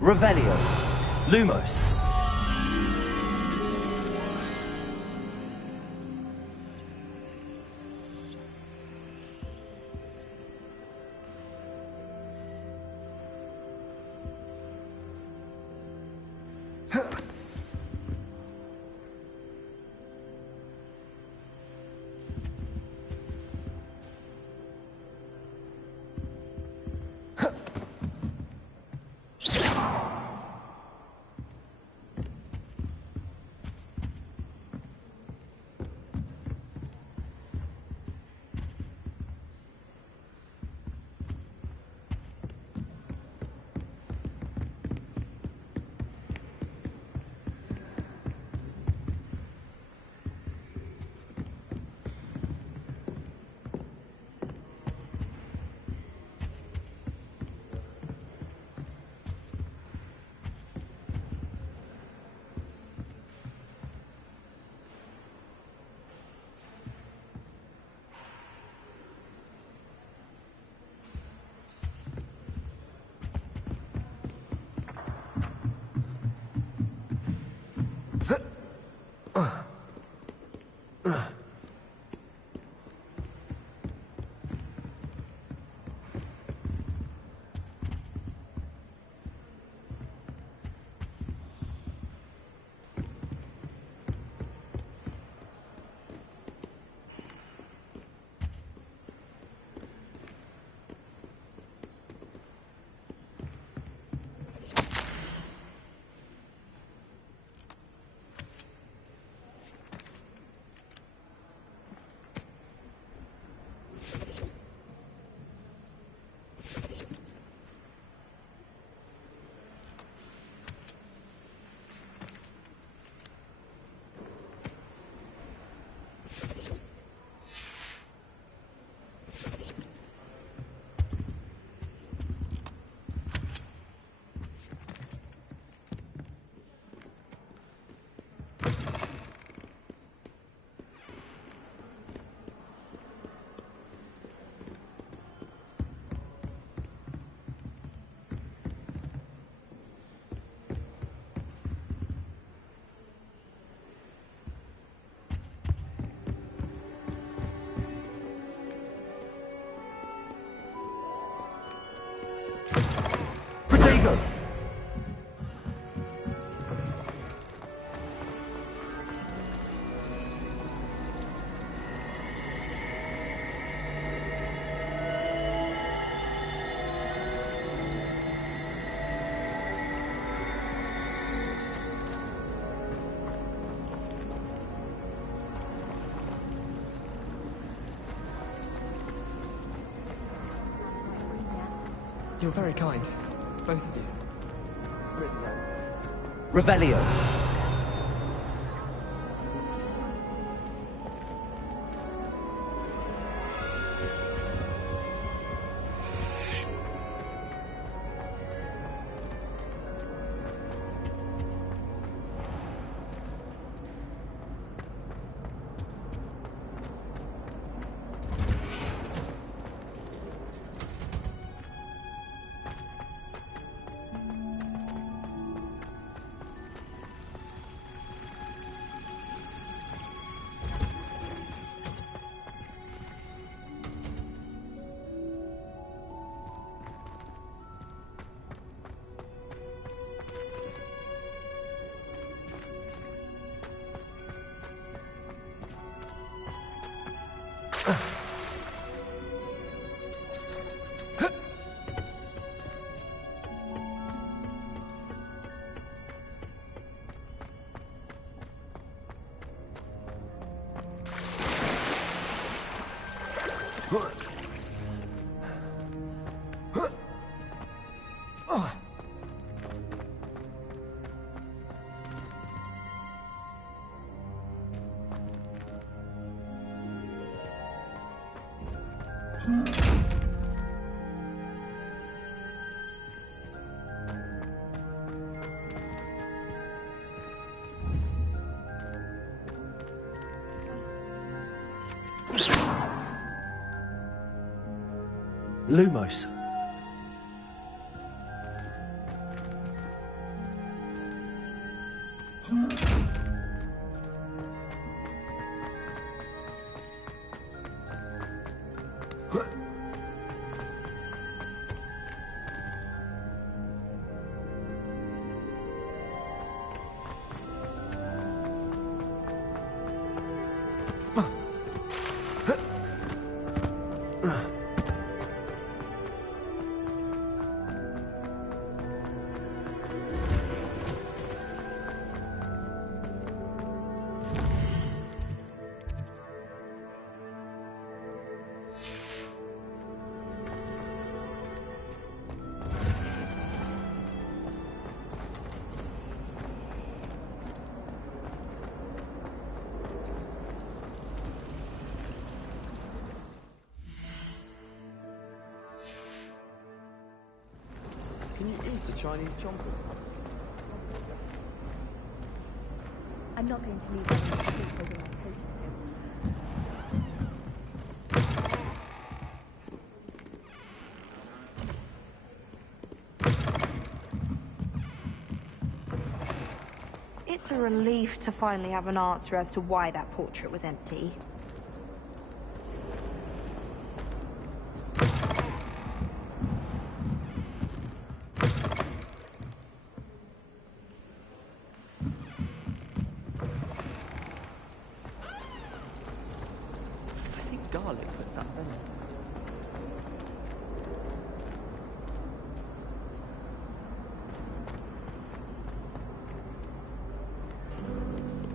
Revelio. Lumos. Protego! You're very kind, both of you. Revelio. Lumos. Can you eat a Chinese chompers? I'm not going to leave any sleep over my potions here. It's a relief to finally have an answer as to why that portrait was empty. I think garlic puts that venom.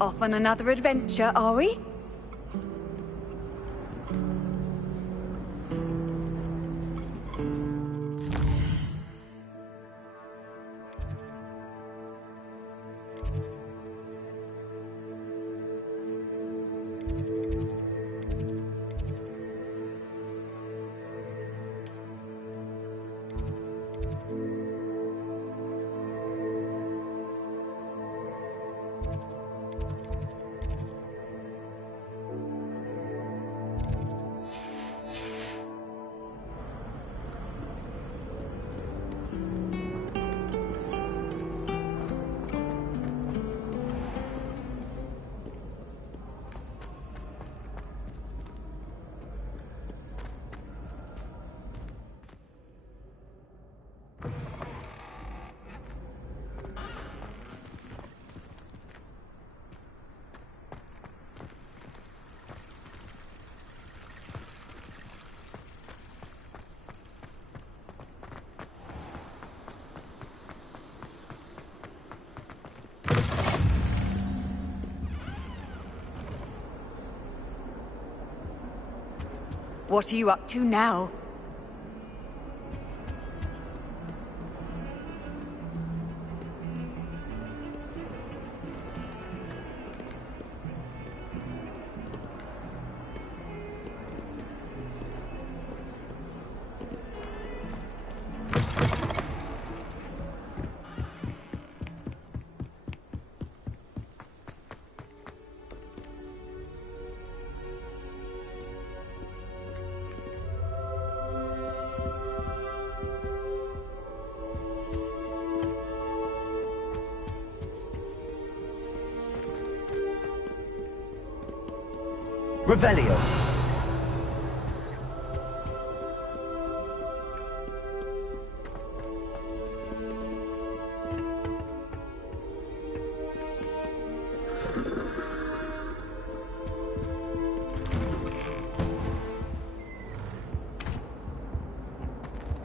Off on another adventure, are we? What are you up to now? Revelio.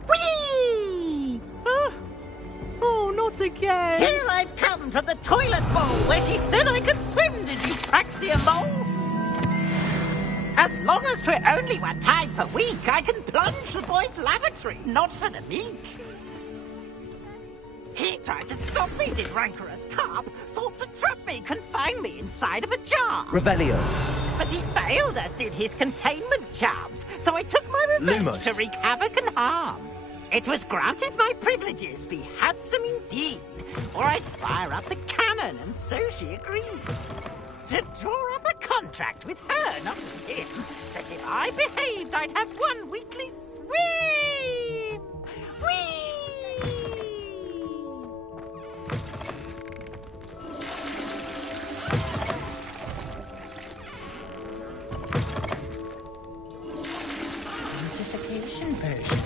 Whee! Oh, not again! Here I've come from the toilet bowl where she said I could swim, did you Praxia mole? As long as 'twere only one time per week, I can plunge the boy's lavatory, not for the meek. He tried to stop me, did rancorous carp, sought to trap me, confine me inside of a jar. Revelio. But he failed, as did his containment charms, so I took my revenge Lumos. to wreak havoc and harm. It was granted my privileges be handsome indeed, or I'd fire up the cannon, and so she agreed. To draw up a contract with her, not with him, that if I behaved, I'd have one weekly swim. Whee! Anticipation version.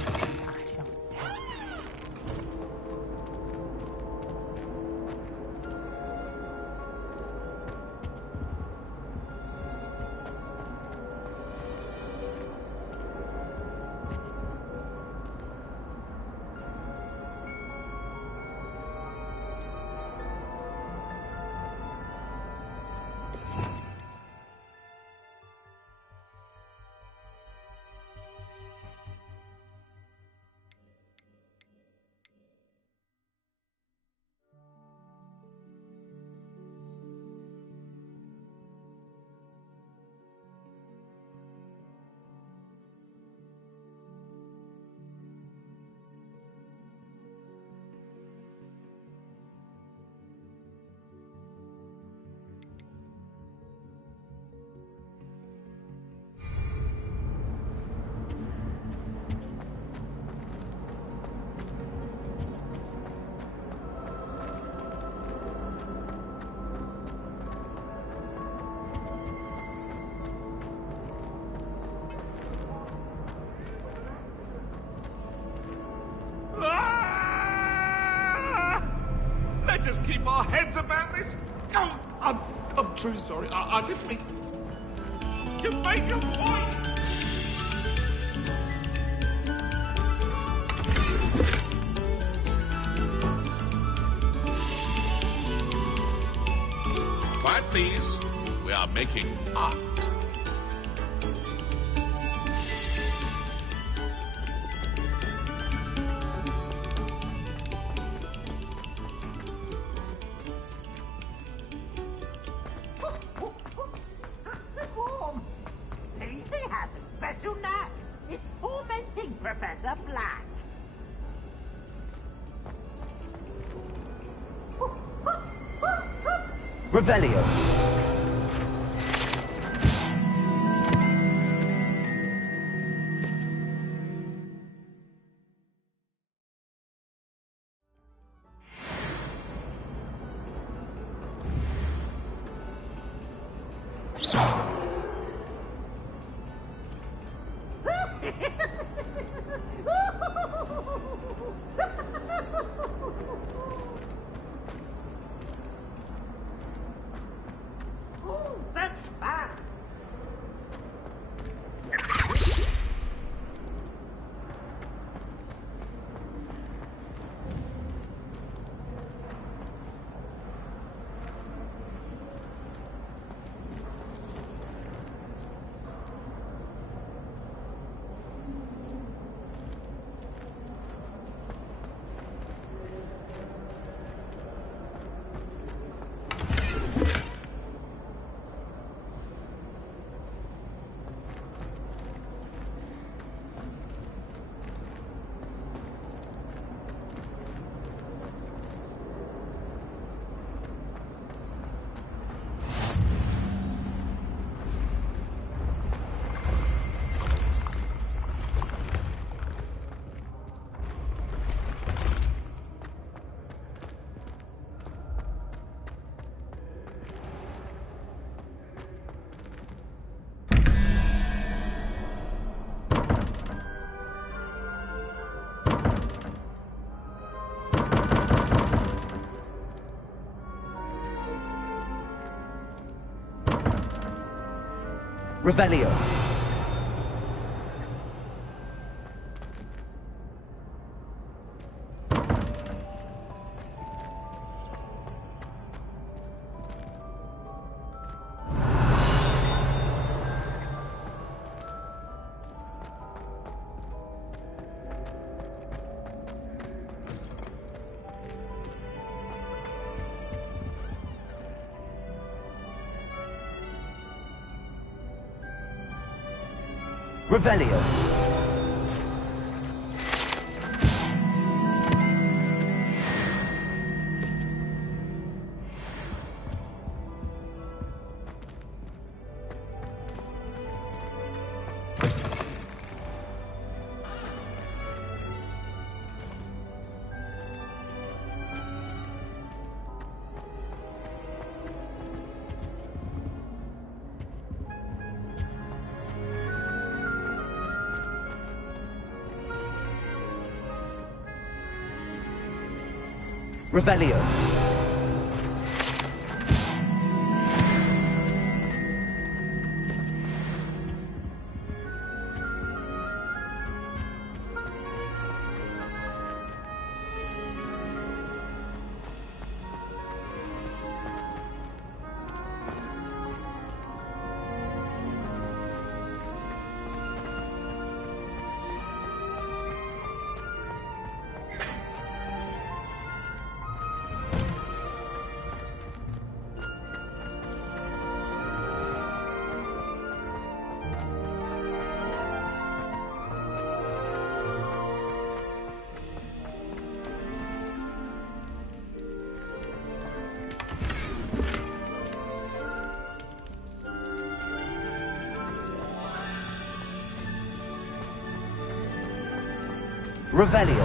Let us keep our heads about this. Oh, I'm truly sorry. I didn't mean. You made your point. Quiet, please. We are making art. Professor Black. Revelio. Revelio. Revelio. Revelio. Revelio.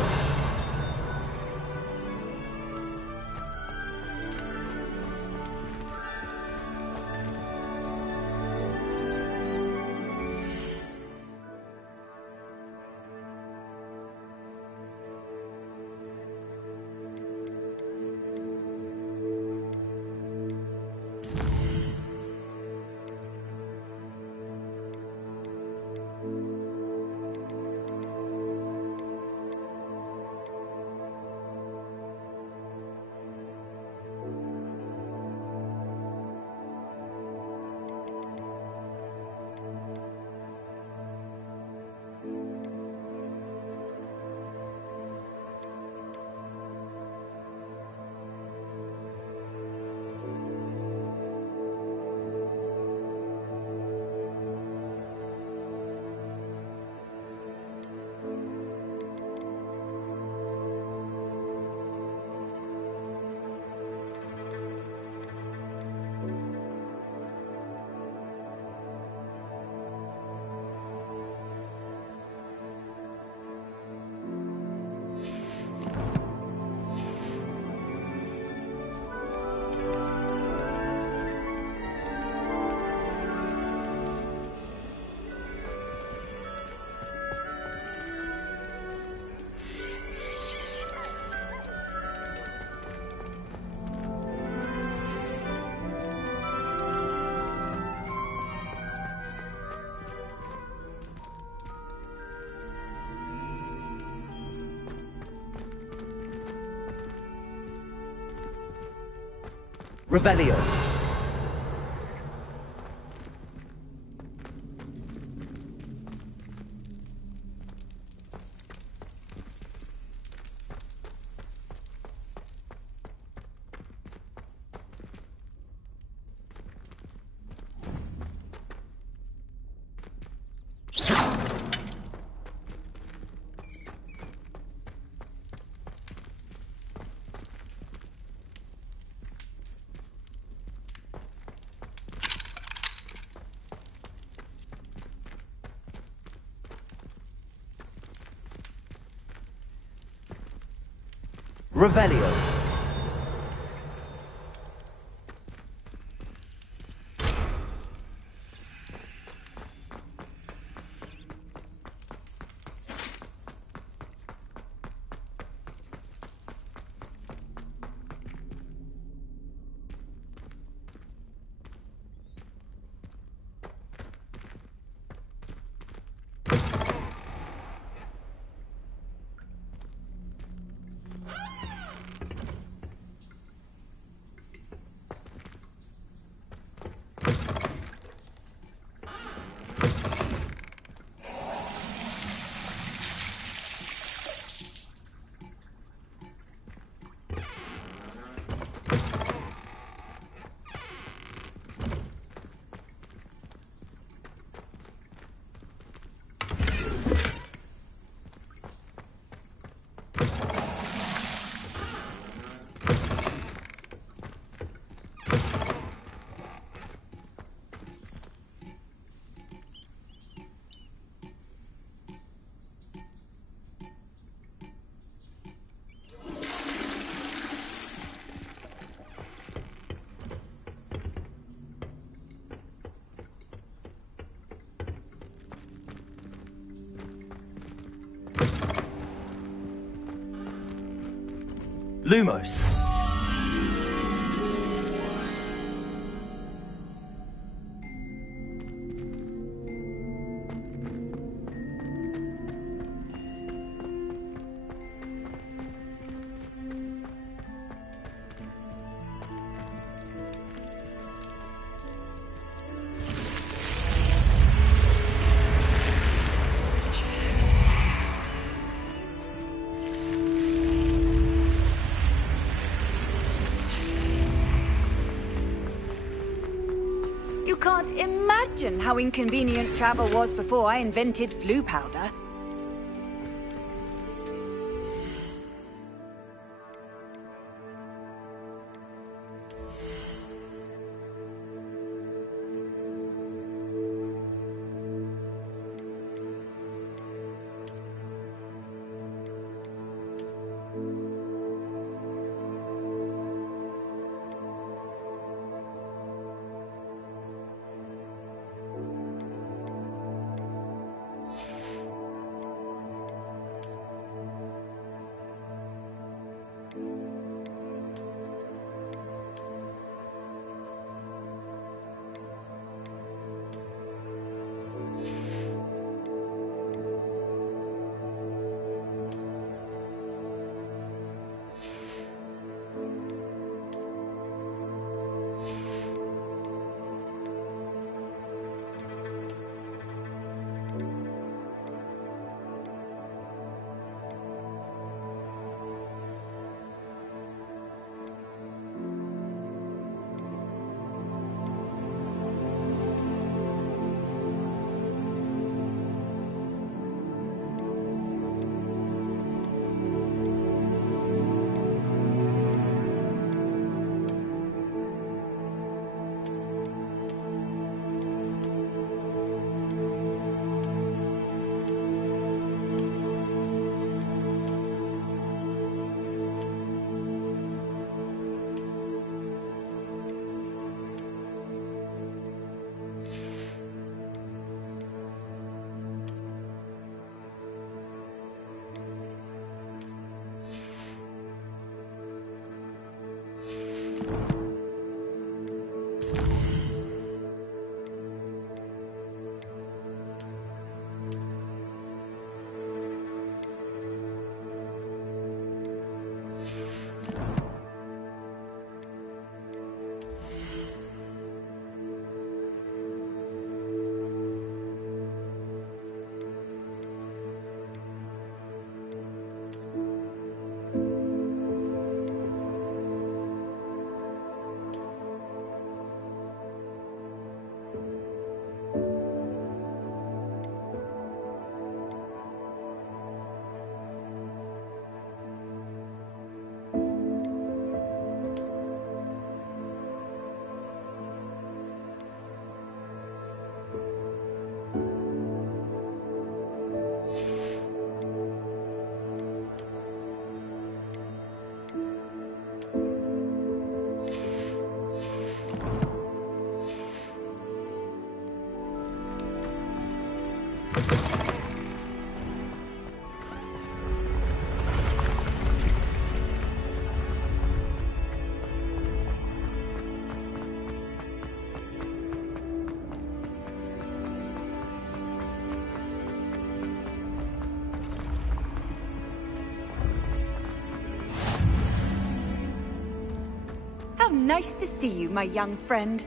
Revelio. Revelio. Lumos. You can't imagine how inconvenient travel was before I invented flu powder. How nice to see you, my young friend.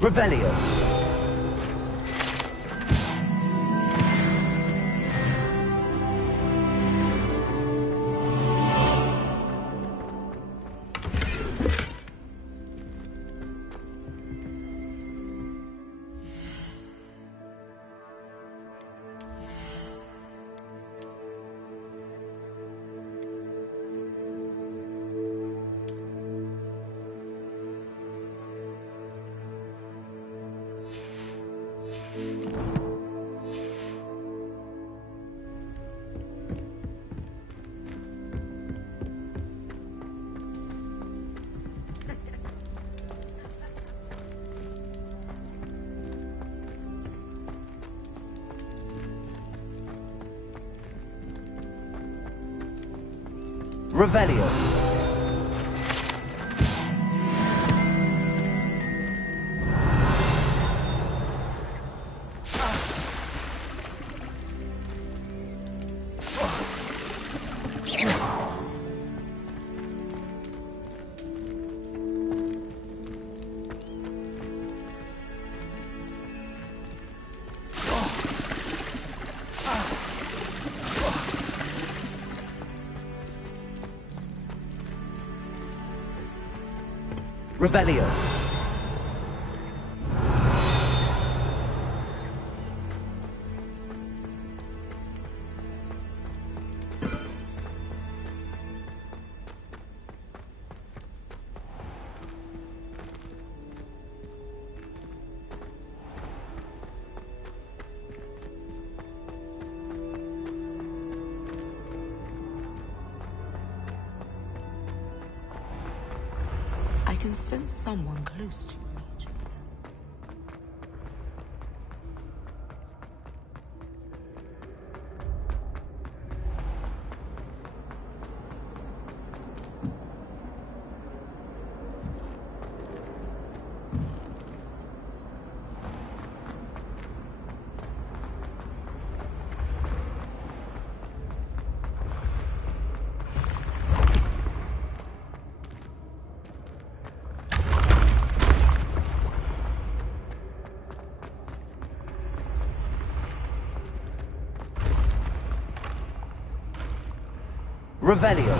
Revelio. Revelio. Revelio. I can sense someone close to you. Revelio.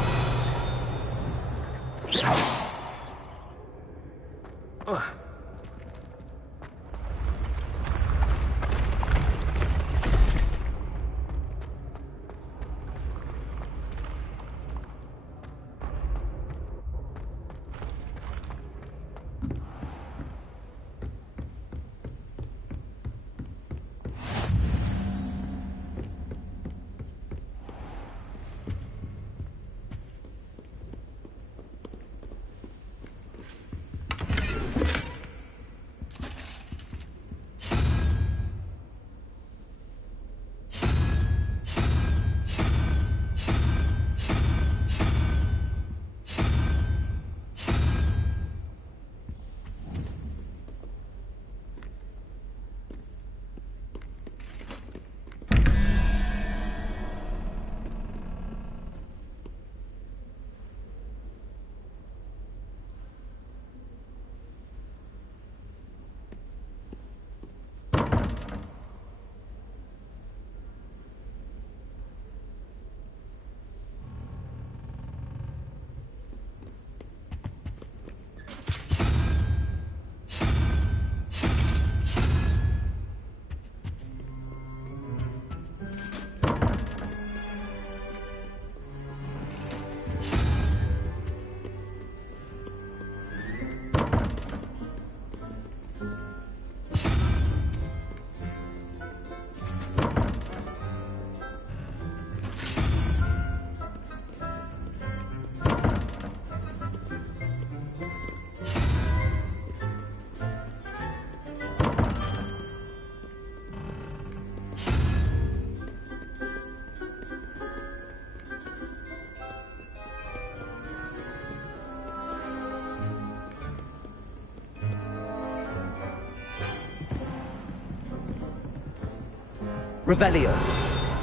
Revelio.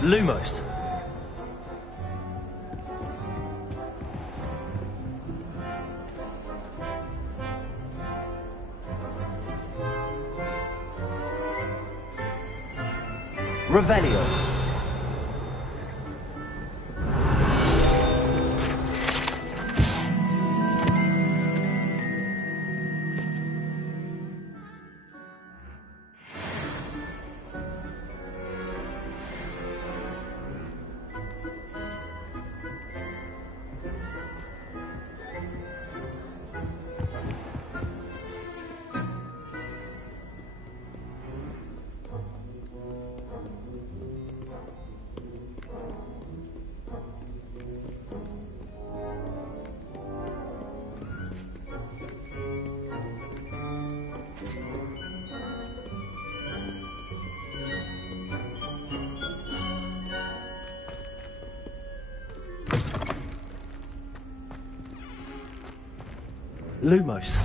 Lumos. Revelio. Lumos.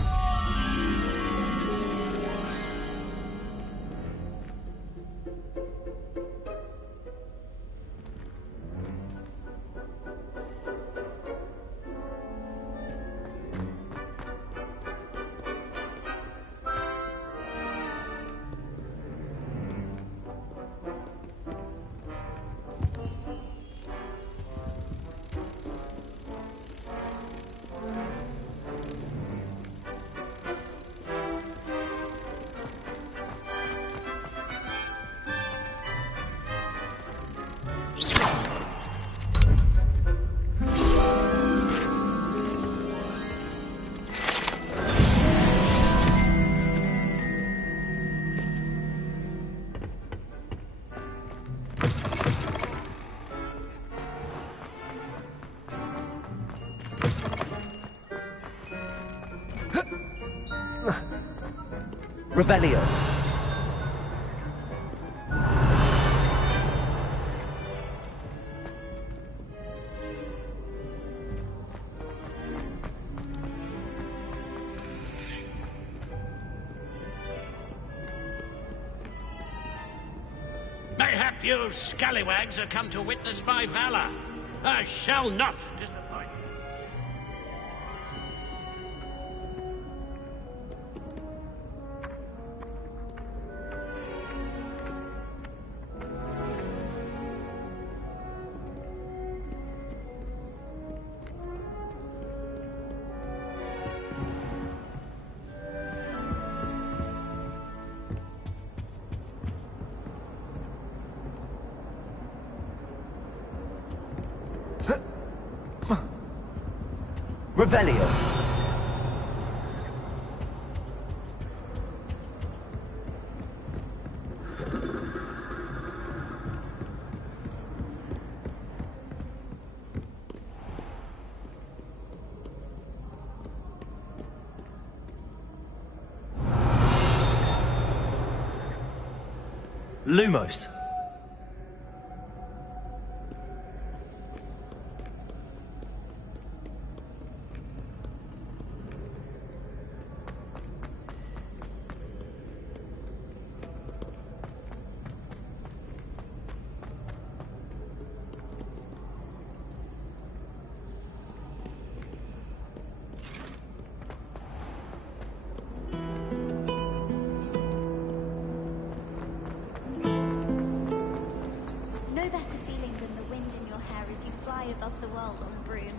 Revelio. Mayhap you scallywags are come to witness my valor. I shall not disappoint. Revelio. Lumos. No better feeling than the wind in your hair as you fly above the world on a broom.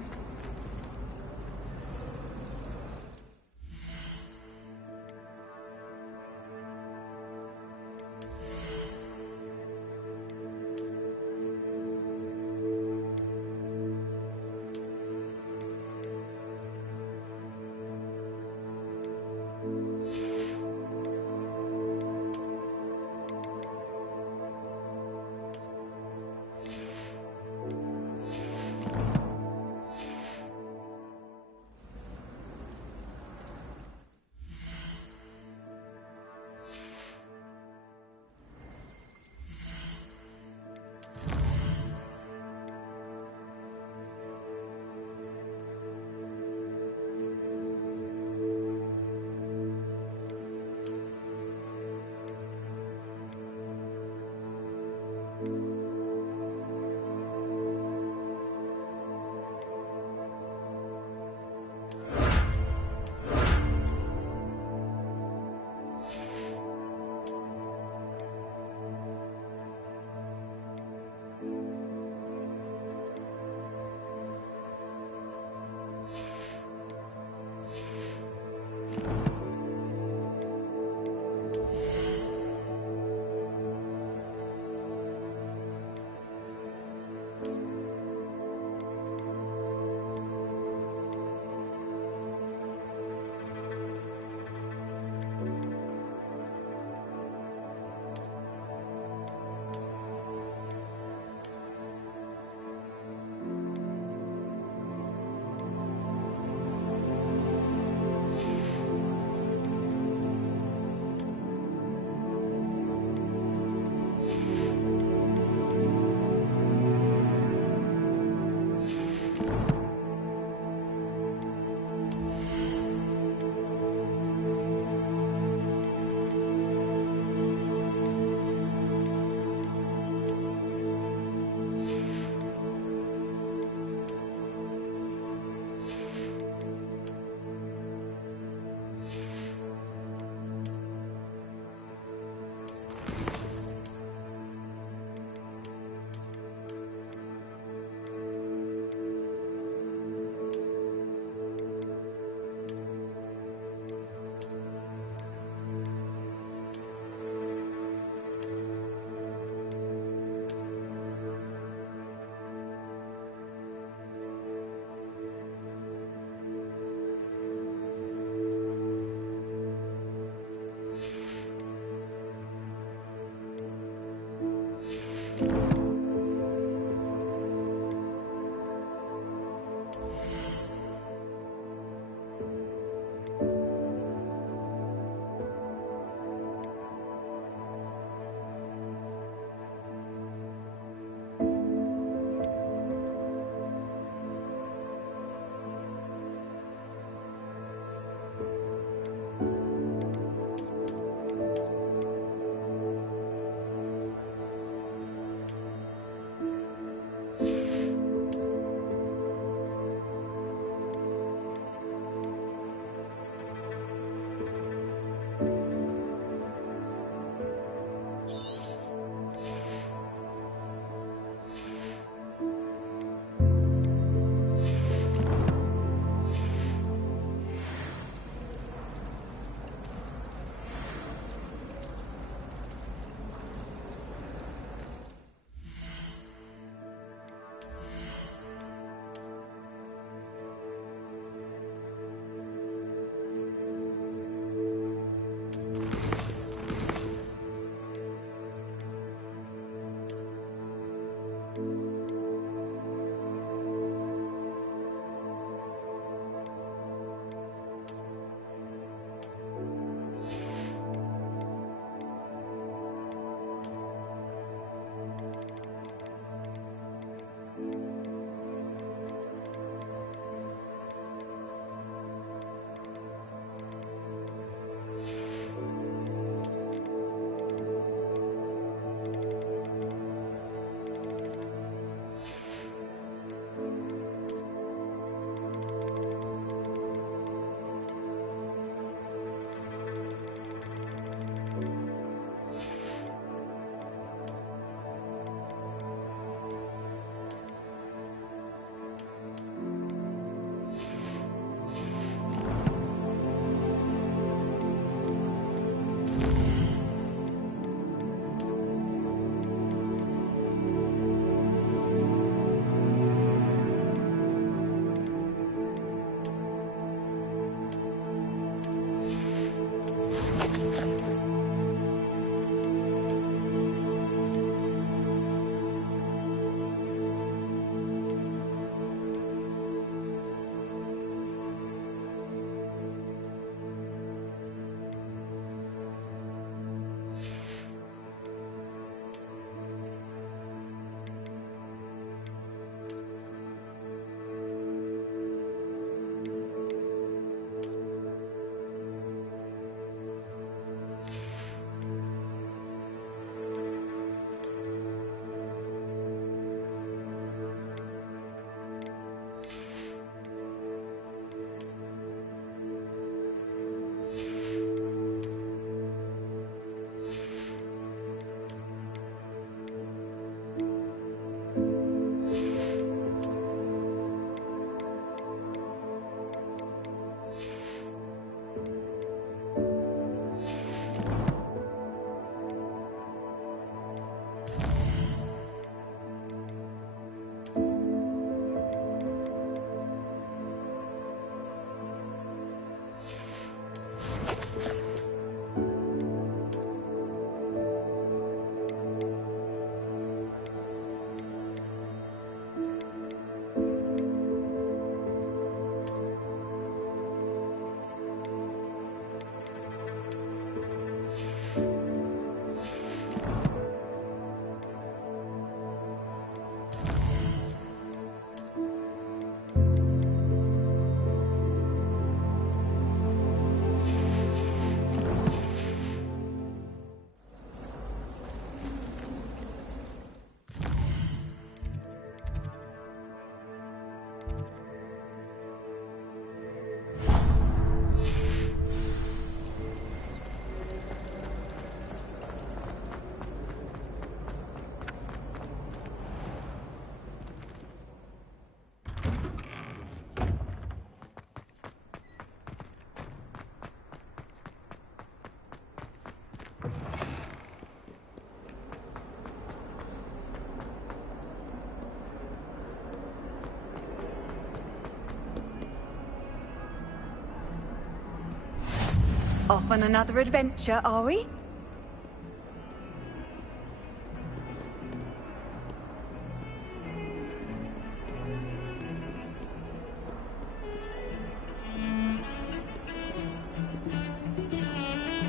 Off on another adventure, are we?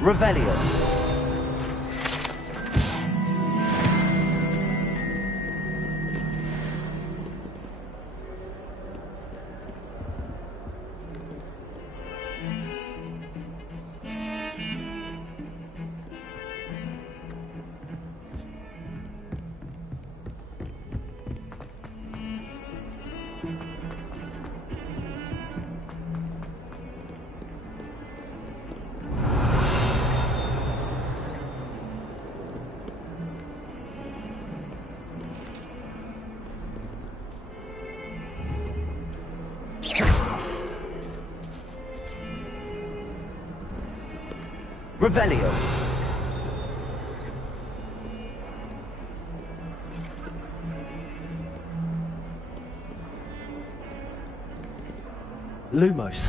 Revelio. Revelio. Lumos.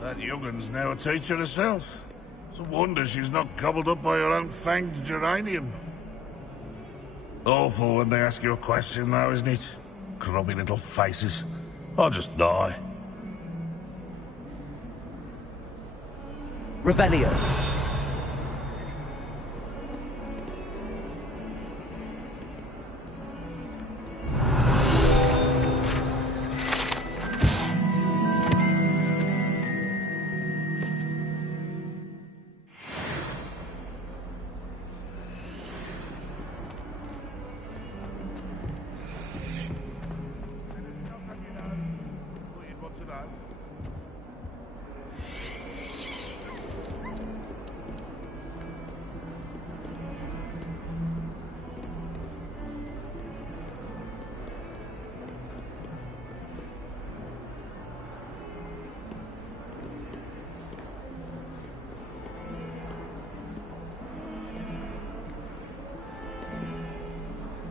That young'un's now a teacher herself. It's a wonder she's not gobbled up by her own fanged geranium. Awful when they ask you a question now, isn't it? Grubby little faces. I'll just die. Revelio.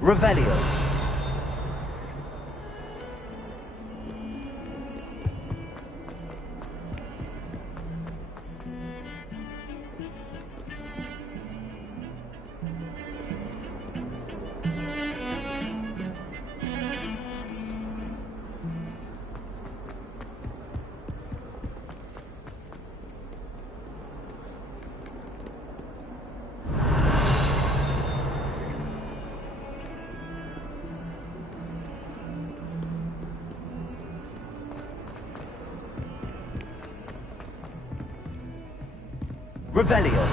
Revelio. Revelio.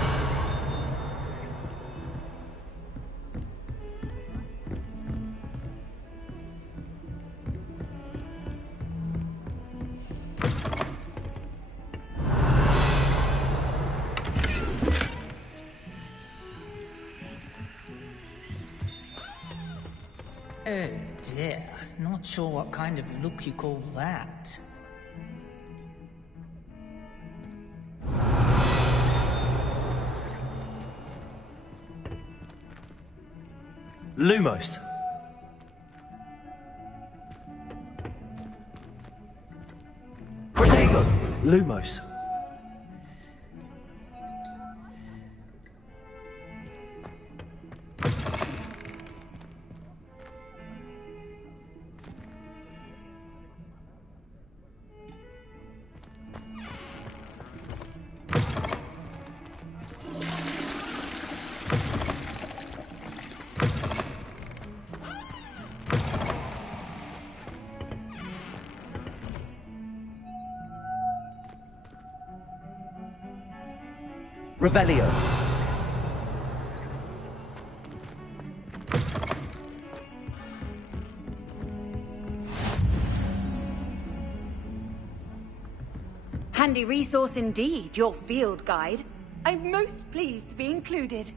Oh dear, not sure what kind of look you call that. Lumos. Protego. Lumos. Revelio. Handy resource indeed, your field guide. I'm most pleased to be included.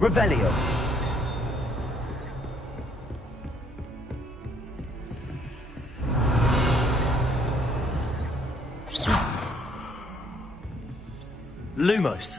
Revelio. Lumos.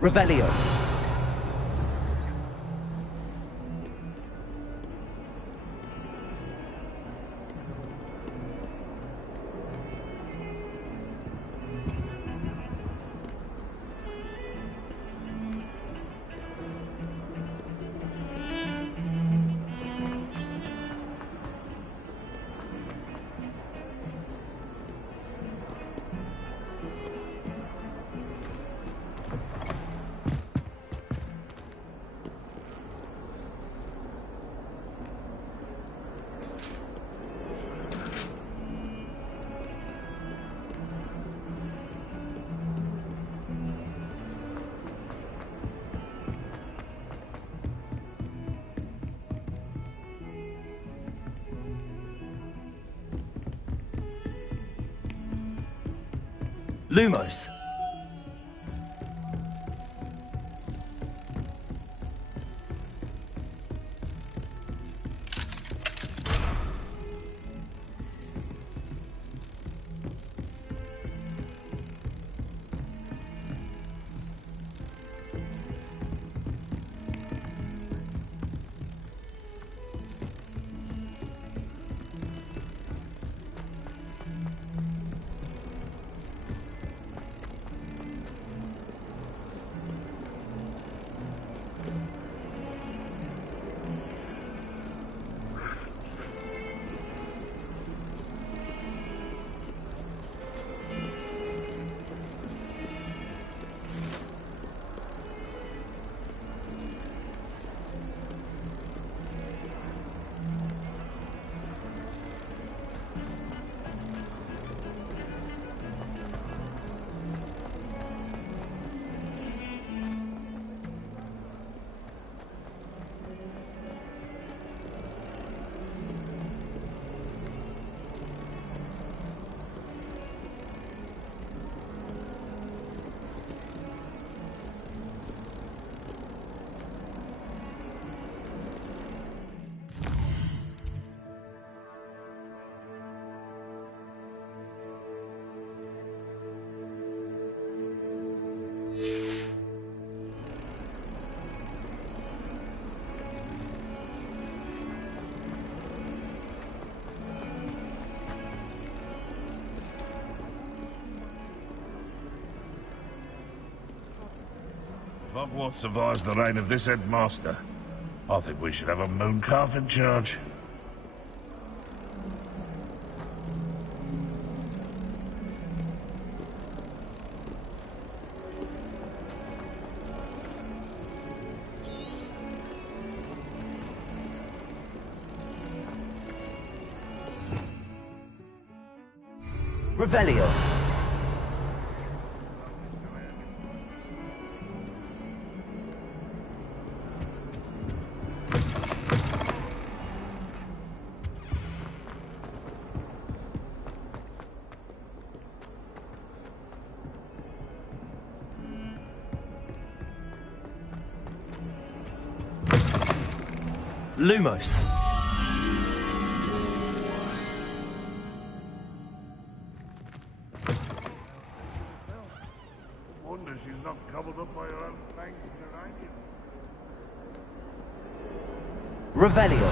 Revelio. Lumos. Hogwarts survives the reign of this headmaster, I think we should have a mooncalf in charge. Revelio. Lumos. Wonder she's not gobbled up by her own fangs and Revelio.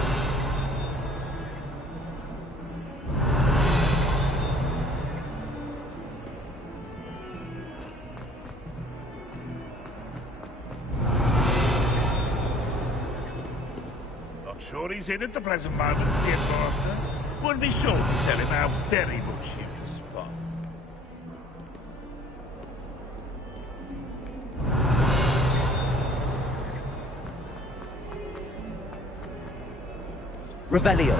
Not sure he's in at the present moment, the headmaster. Would be sure to tell him how very much you despise. Revelio.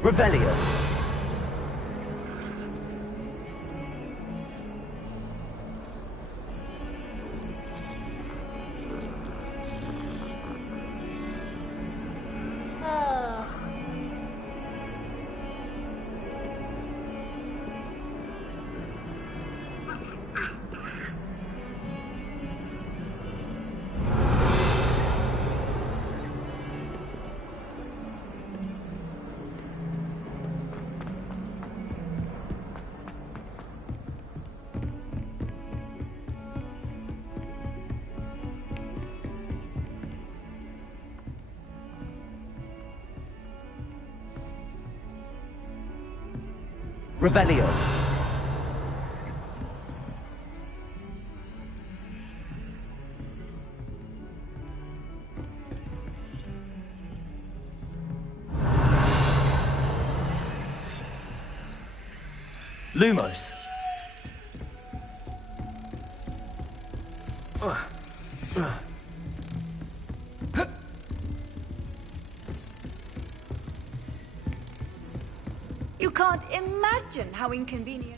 Revelio. Revelio. Lumos. You can't imagine how inconvenient.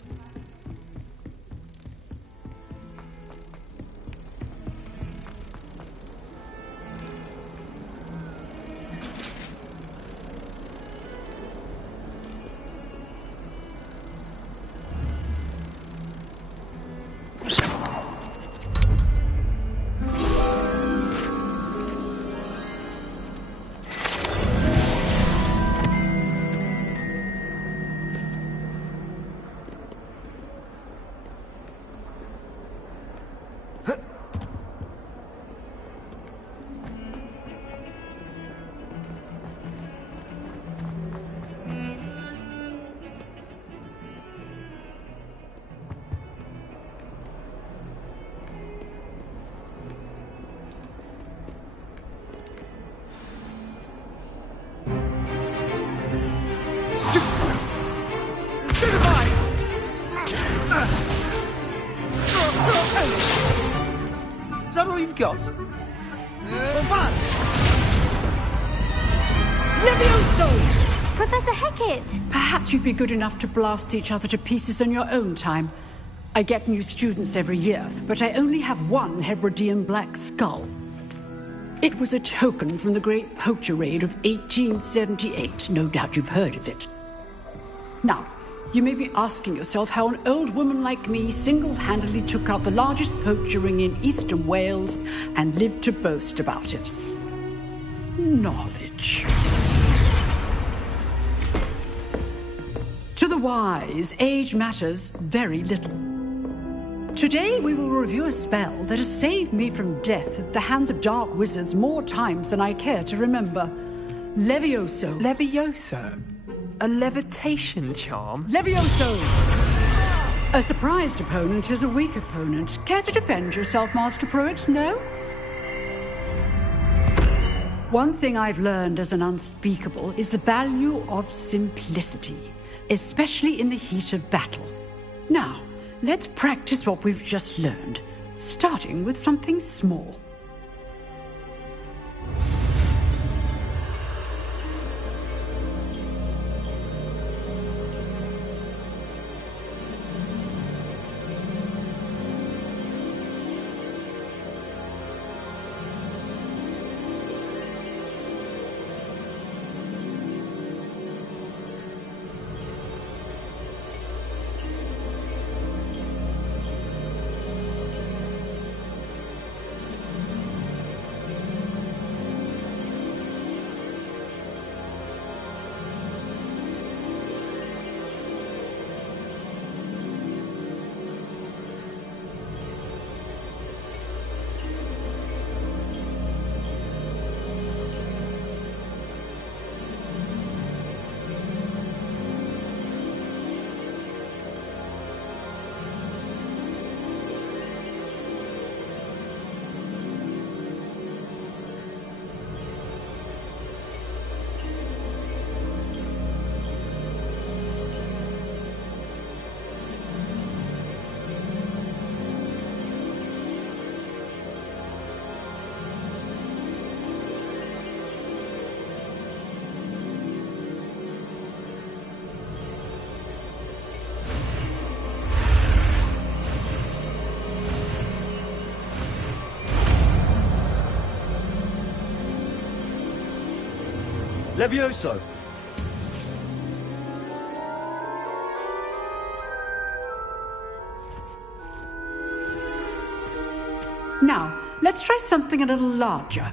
Is that all you've got? Levioso! Professor Hecat! Perhaps you'd be good enough to blast each other to pieces on your own time. I get new students every year, but I only have one Hebridean black skull. It was a token from the Great Poacher Raid of 1878. No doubt you've heard of it. Now, you may be asking yourself how an old woman like me single-handedly took out the largest poacher ring in eastern Wales and lived to boast about it. Knowledge. To the wise, age matters very little. Today we will review a spell that has saved me from death at the hands of dark wizards more times than I care to remember. Levioso. Levioso? A levitation charm? Levioso! A surprised opponent is a weak opponent. Care to defend yourself, Master Pruitt? No? One thing I've learned as an unspeakable is the value of simplicity, especially in the heat of battle. Now, let's practice what we've just learned, starting with something small. Levioso! Now, let's try something a little larger.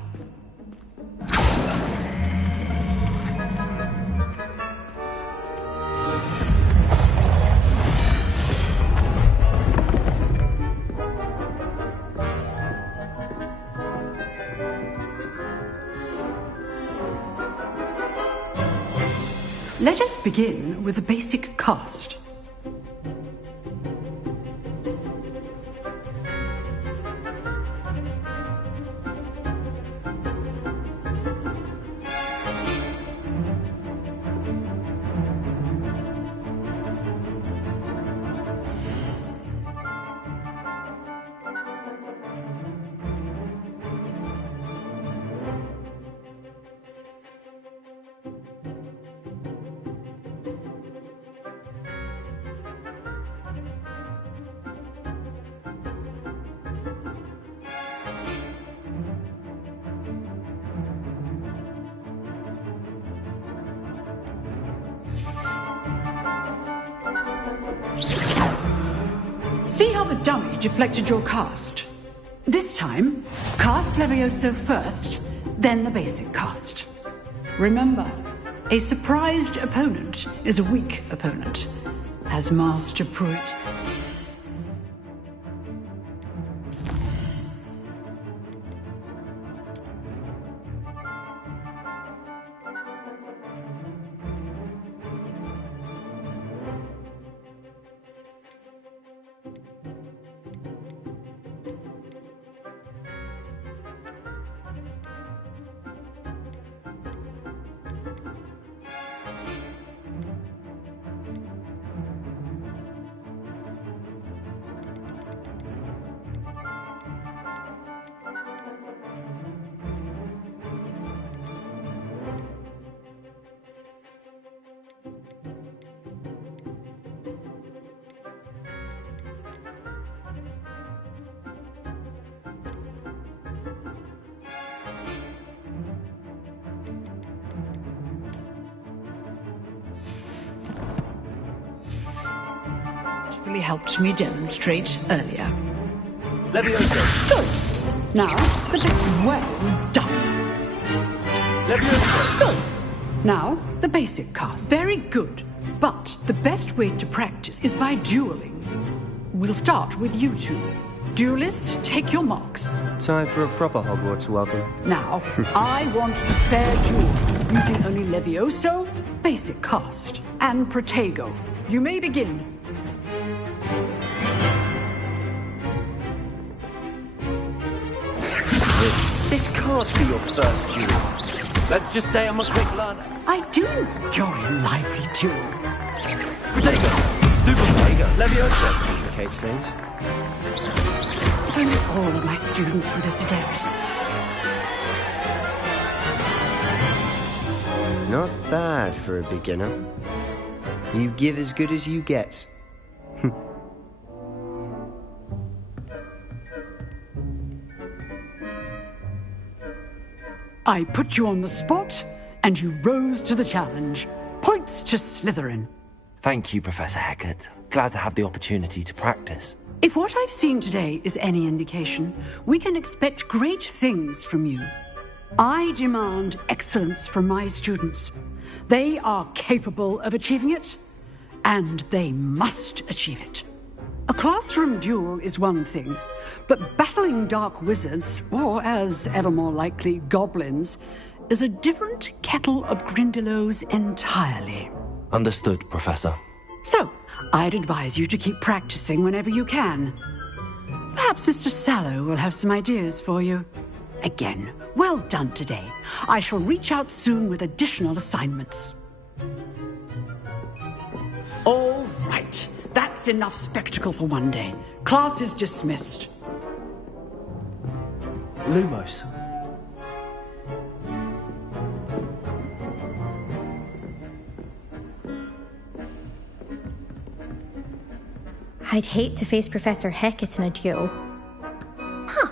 Let us begin with the basic cast. See how the dummy deflected your cast? This time, cast Levioso first, then the basic cast. Remember, a surprised opponent is a weak opponent, as Master Pruitt. artfully helped me demonstrate earlier. Levioso. Good. Now, the bit well done. Levioso. Good. Now, the basic cast. Very good. But the best way to practice is by dueling. We'll start with you two. Duelists, take your marks. Time for a proper Hogwarts welcome. Now, I want a fair duel, using only Levioso, basic cast, and Protego. You may begin. This can't be your first duel. Let's just say I'm a quick learner. I do enjoy a lively duel. Protego! Stupid Protego! Levioso complicates things. If only all of my students were this adept. Not bad for a beginner. You give as good as you get. I put you on the spot, and you rose to the challenge. Points to Slytherin. Thank you, Professor Hecat. Glad to have the opportunity to practice. If what I've seen today is any indication, we can expect great things from you. I demand excellence from my students. They are capable of achieving it, and they must achieve it. A classroom duel is one thing, but battling dark wizards, or as ever more likely, goblins, is a different kettle of Grindylows entirely. Understood, Professor. So, I'd advise you to keep practicing whenever you can. Perhaps Mr. Sallow will have some ideas for you. Again, well done today. I shall reach out soon with additional assignments. All right. That's enough spectacle for one day. Class is dismissed. Lumos. I'd hate to face Professor Hecat in a duel. Huh.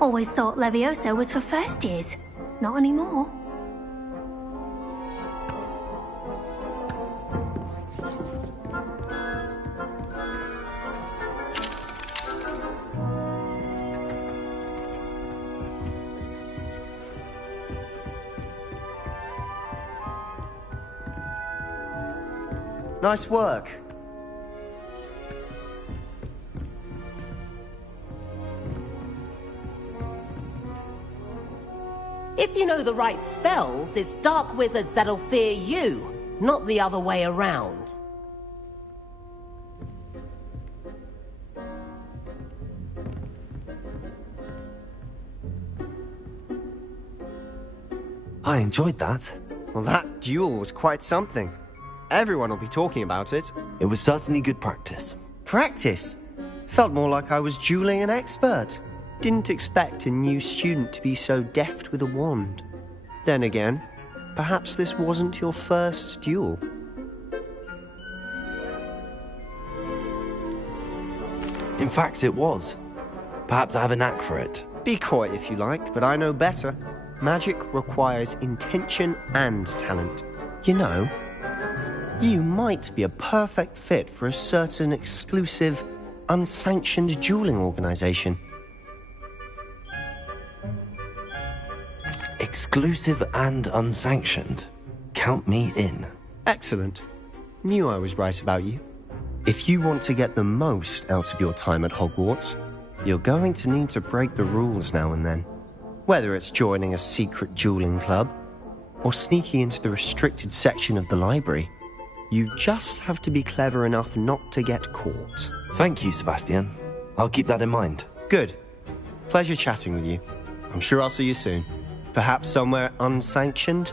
Always thought Levioso was for first years. Not anymore. Nice work. If you know the right spells, it's dark wizards that'll fear you, not the other way around. I enjoyed that. Well, that duel was quite something. Everyone will be talking about it. It was certainly good practice. Practice? Felt more like I was dueling an expert. Didn't expect a new student to be so deft with a wand. Then again, perhaps this wasn't your first duel. In fact, it was. Perhaps I have a knack for it. Be coy if you like, but I know better. Magic requires intention and talent. You know, you might be a perfect fit for a certain exclusive, unsanctioned dueling organization. Exclusive and unsanctioned. Count me in. Excellent. Knew I was right about you. If you want to get the most out of your time at Hogwarts, you're going to need to break the rules now and then. Whether it's joining a secret dueling club, or sneaking into the restricted section of the library, you just have to be clever enough not to get caught. Thank you, Sebastian. I'll keep that in mind. Good. Pleasure chatting with you. I'm sure I'll see you soon. Perhaps somewhere unsanctioned?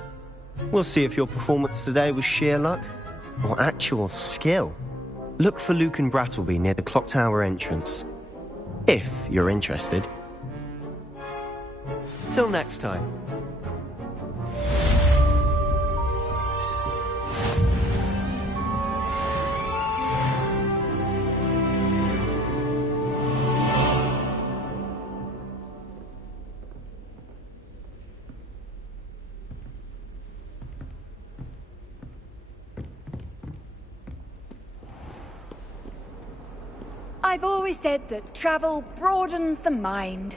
We'll see if your performance today was sheer luck or actual skill. Look for Luke and Brattleby near the clock tower entrance. If you're interested. Till next time. I've always said that travel broadens the mind.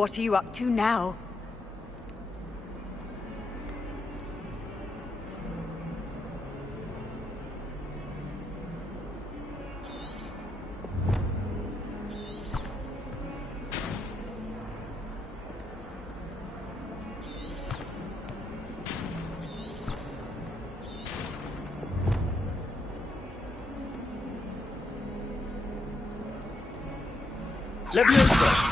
What are you up to now? Leviosa!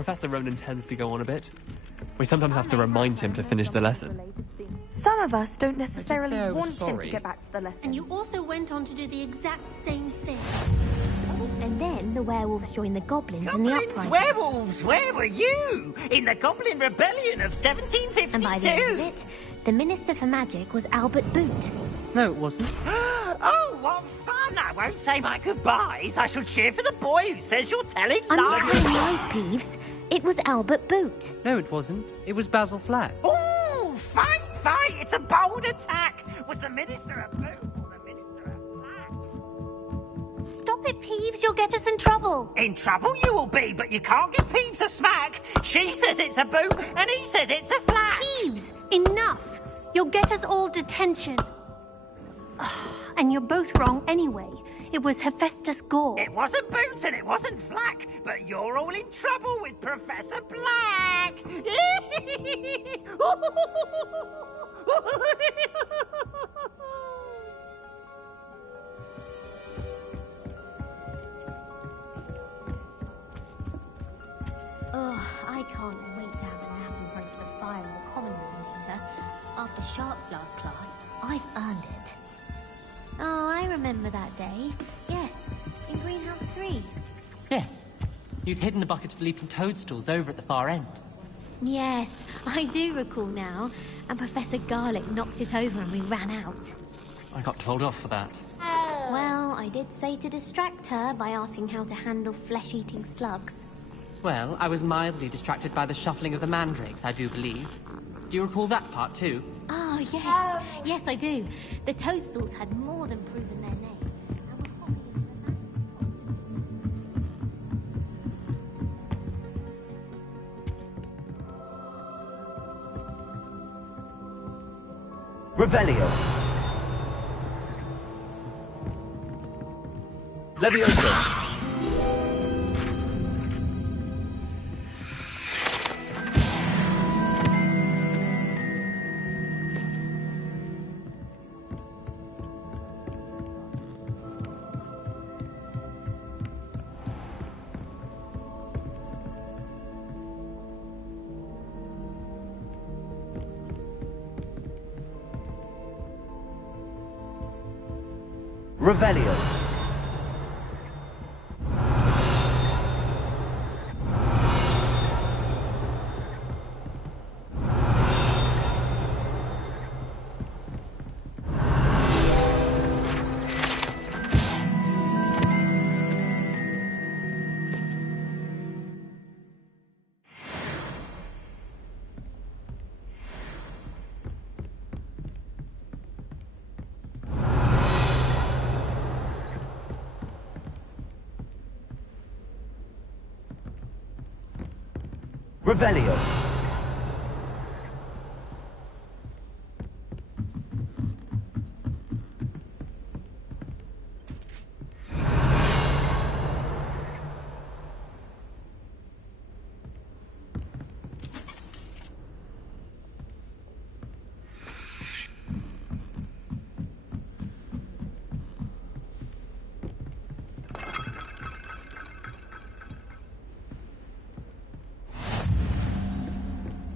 Professor Ronan tends to go on a bit. We sometimes have to remind him to finish the lesson. Some of us don't necessarily I want him sorry. to get back to the lesson. And you also went on to do the exact same thing. And then Then the werewolves joined the goblins in the Goblins, uprising. werewolves, where were you? In the Goblin Rebellion of 1752? And by the end of it, the Minister for Magic was Albert Boot. No, it wasn't. Oh, what fun! I won't say my goodbyes. I shall cheer for the boy who says you're telling I'm not lies. telling lies, Peeves. It was Albert Boot. No, it wasn't. It was Basil Flack. Ooh, fight! It's a bold attack! Was the Minister a boot or the Minister a flack? Stop it, Peeves. You'll get us in trouble. In trouble you will be, but you can't give Peeves a smack. She says it's a boot, and he says it's a flack. Peeves, enough. You'll get us all detention. And you're both wrong anyway. It was Hephaestus Gore. It wasn't Boot and it wasn't Flack, but you're all in trouble with Professor Black. Ugh, I can't wait to have a nap in front of the fire in the common room later. After Sharp's last class, I've earned it. Oh, I remember that day. Yes, in Greenhouse 3. Yes. You'd hidden a bucket of leaping toadstools over at the far end. Yes, I do recall now. And Professor Garlick knocked it over and we ran out. I got told off for that. Well, I did say to distract her by asking how to handle flesh-eating slugs. Well, I was mildly distracted by the shuffling of the mandrakes, I do believe. Do you recall that part too? Oh, yes. Yes, I do. The toadstools had more than proven their name. Revelio. Levioso. Revelio. Revelio.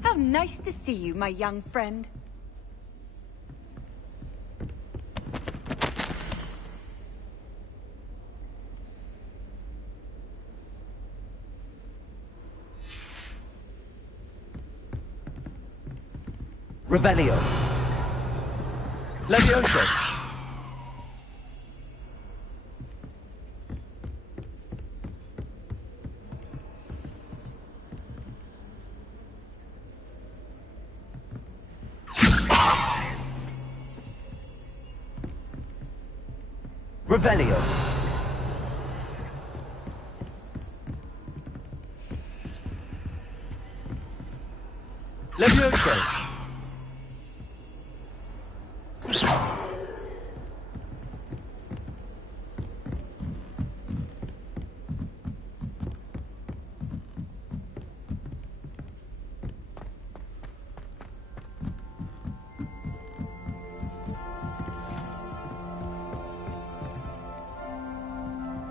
How nice to see you, my young friend. Revelio. Levioso. Revelio. Levioso.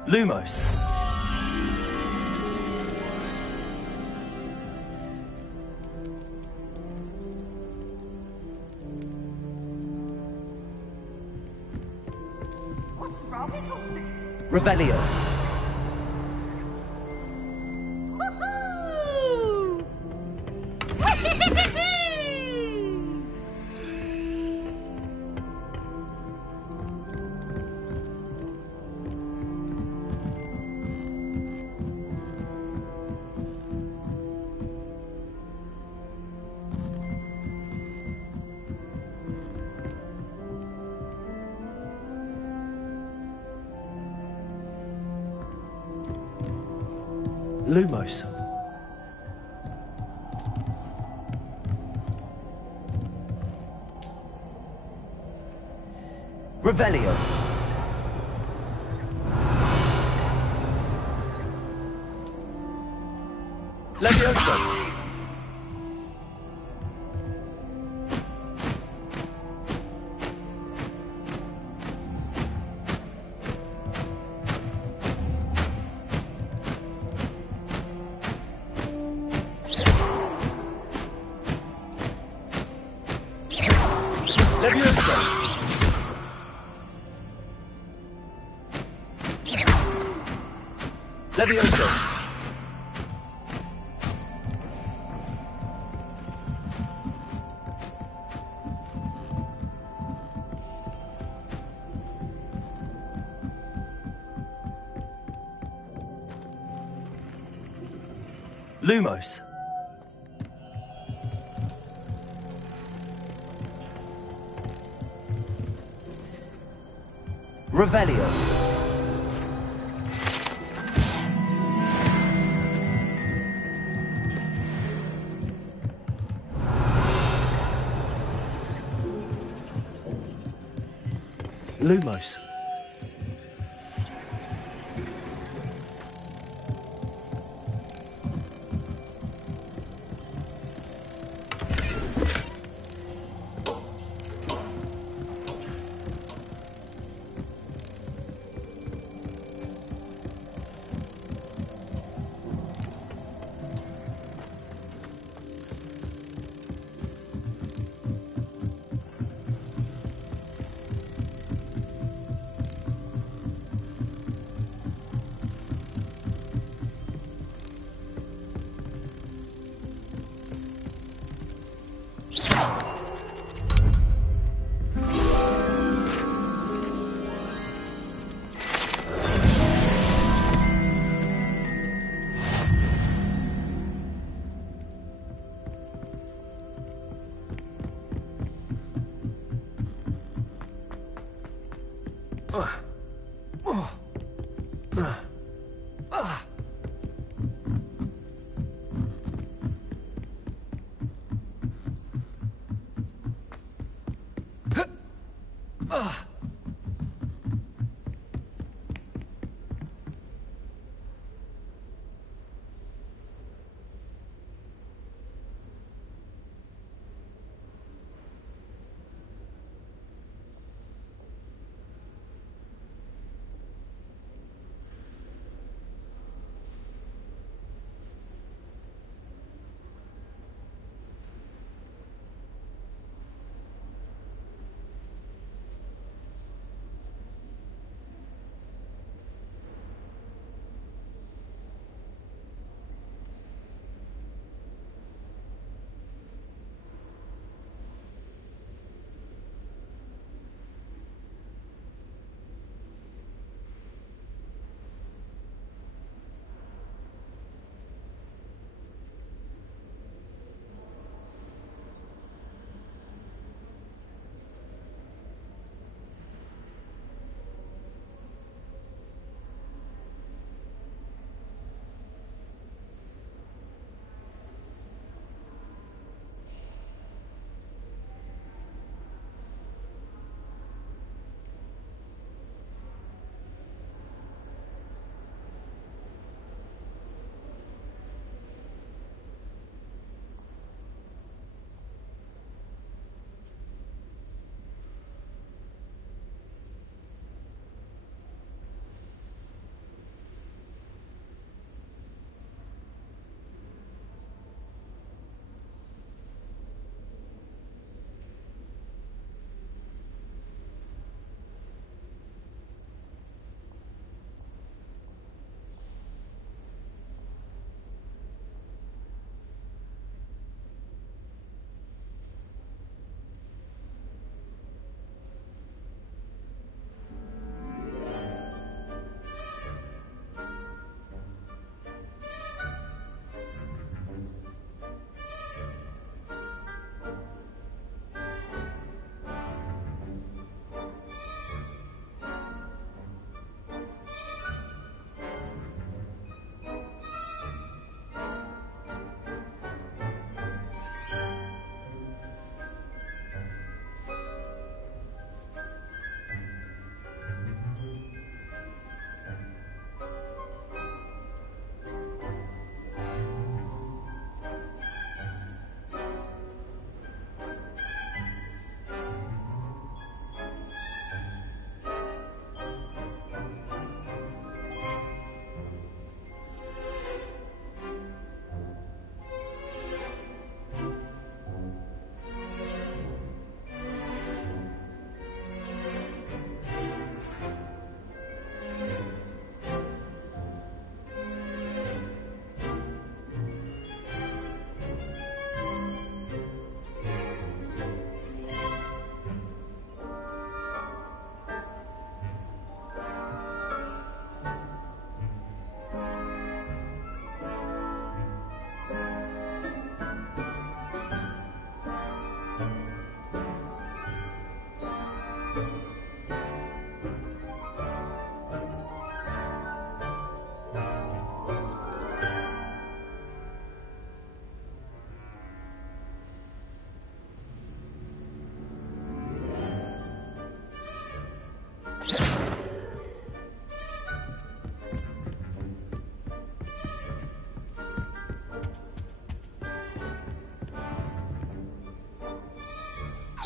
Lumos. Revelio. Lumos. Revelio. Levioso. Levioso. Levioso. Lumos. Revelio. Lumos.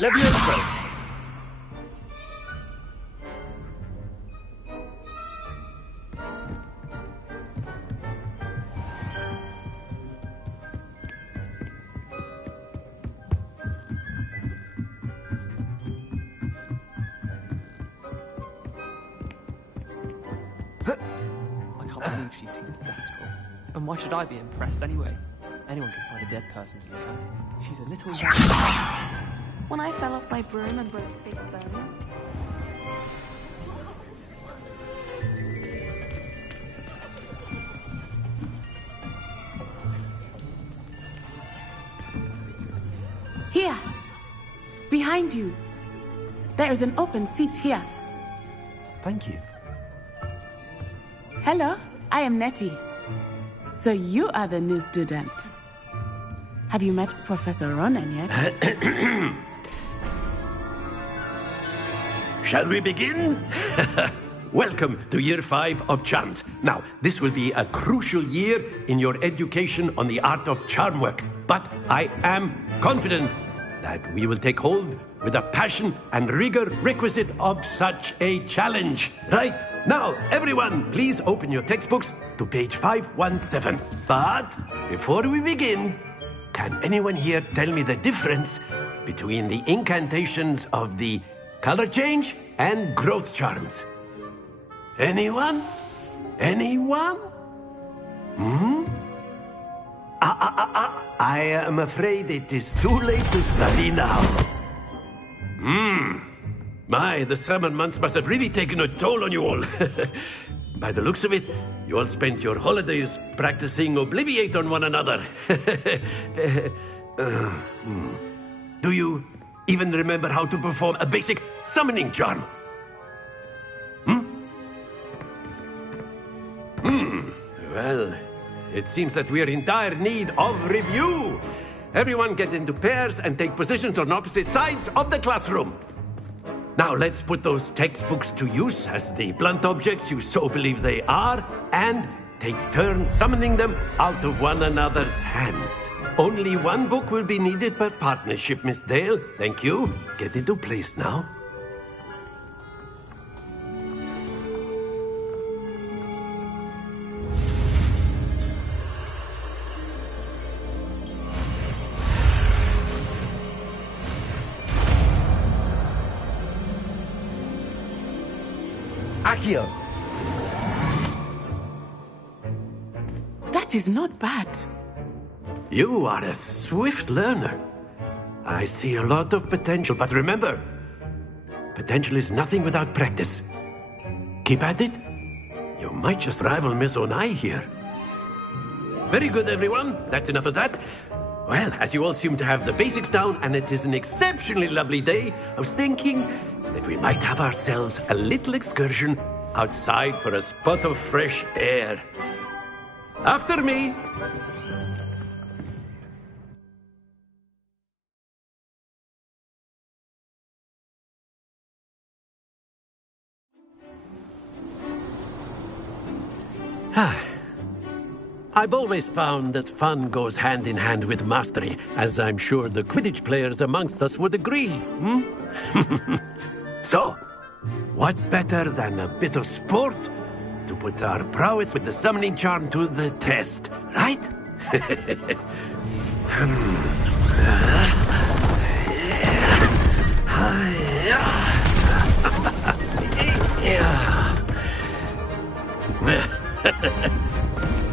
Levioso! I can't believe she's seen the death scroll. And why should I be impressed anyway? Anyone can find a dead person to look at. She's a little... When I fell off my broom and broke 6 bones. Here! Behind you! There is an open seat here. Thank you. Hello, I am Nettie. So you are the new student. Have you met Professor Ronan yet? Shall we begin? Welcome to Year 5 of Charms. Now, this will be a crucial year in your education on the art of charm work. But I am confident that we will take hold with the passion and rigor requisite of such a challenge. Right, now, everyone, please open your textbooks to page 517. But before we begin, can anyone here tell me the difference between the incantations of the color change and growth charms? Anyone? Anyone? I am afraid it is too late to study now. My, the summer months must have really taken a toll on you all. By the looks of it, you all spent your holidays practicing Obliviate on one another. Do you even remember how to perform a basic summoning charm? Well, it seems that we are in dire need of review. Everyone get into pairs and take positions on opposite sides of the classroom. Now let's put those textbooks to use as the blunt objects you so believe they are, and take turns summoning them out of one another's hands. Only one book will be needed per partnership, Miss Dale. Thank you. Get into place now. Accio! That is not bad. You are a swift learner. I see a lot of potential, but remember, potential is nothing without practice. Keep at it. You might just rival Miss Onai here. Very good, everyone. That's enough of that. Well, as you all seem to have the basics down, and it is an exceptionally lovely day, I was thinking that we might have ourselves a little excursion outside for a spot of fresh air. After me. I've always found that fun goes hand in hand with mastery, as I'm sure the Quidditch players amongst us would agree. So, what better than a bit of sport to put our prowess with the summoning charm to the test, right?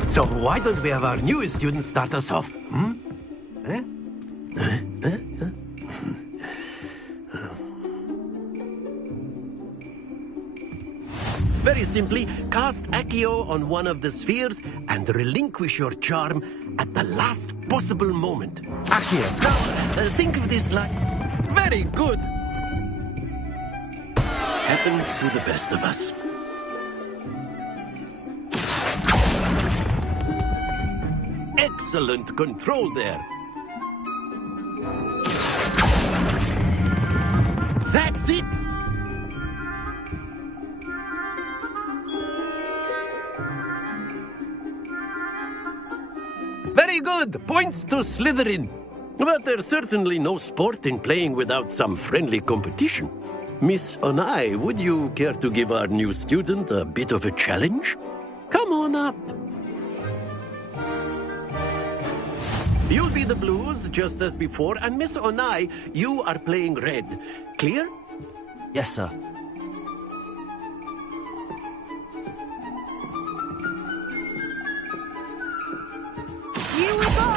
So why don't we have our newest student start us off? Very simply, cast Accio on one of the spheres and relinquish your charm at the last possible moment. Accio. Now, think of this like... Very good. Happens to the best of us. Excellent control there. That's it! Very good! Points to Slytherin. But there's certainly no sport in playing without some friendly competition. Miss Onai, would you care to give our new student a bit of a challenge? Come on up. You'll be the blues, just as before, and Miss Onai, you are playing red. Clear? Yes, sir. Here we go!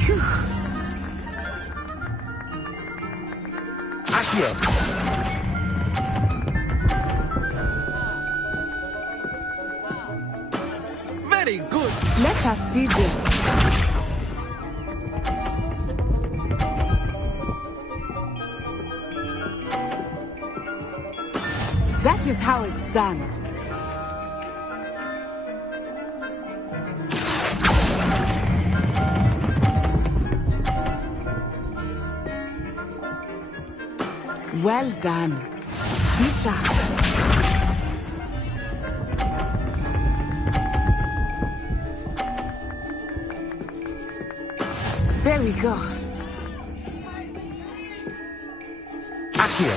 Phew. Accio. Very good. Let us see this. That is how it's done. Well done. Be sharp. There we go. Accio.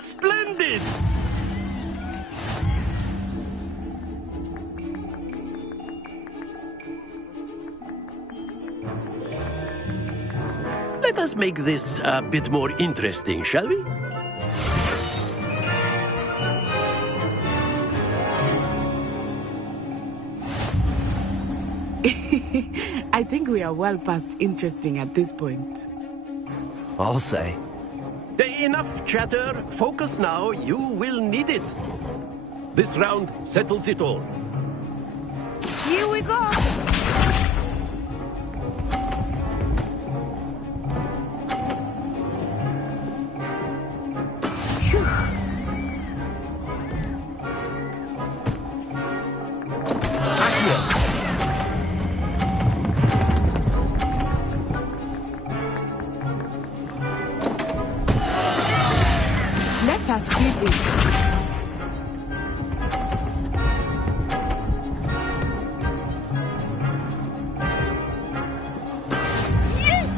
Splendid! Let us make this a bit more interesting, shall we? I think we are well past interesting at this point. I'll say. Enough chatter. Focus now. You will need it. This round settles it all. Here we go. Phew. Let us see this. Yes!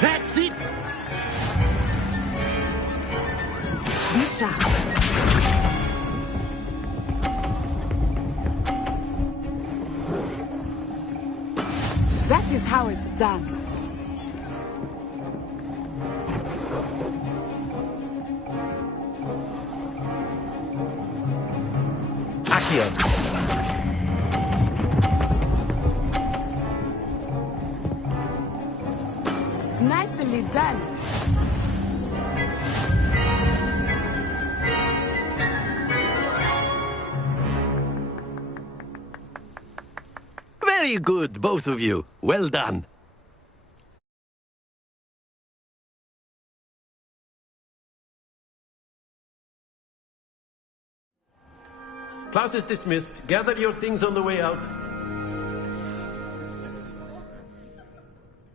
That's it! Be sharp. That is how it's done. Accio. Nicely done. Very good, both of you. Well done. Class is dismissed. Gather your things on the way out.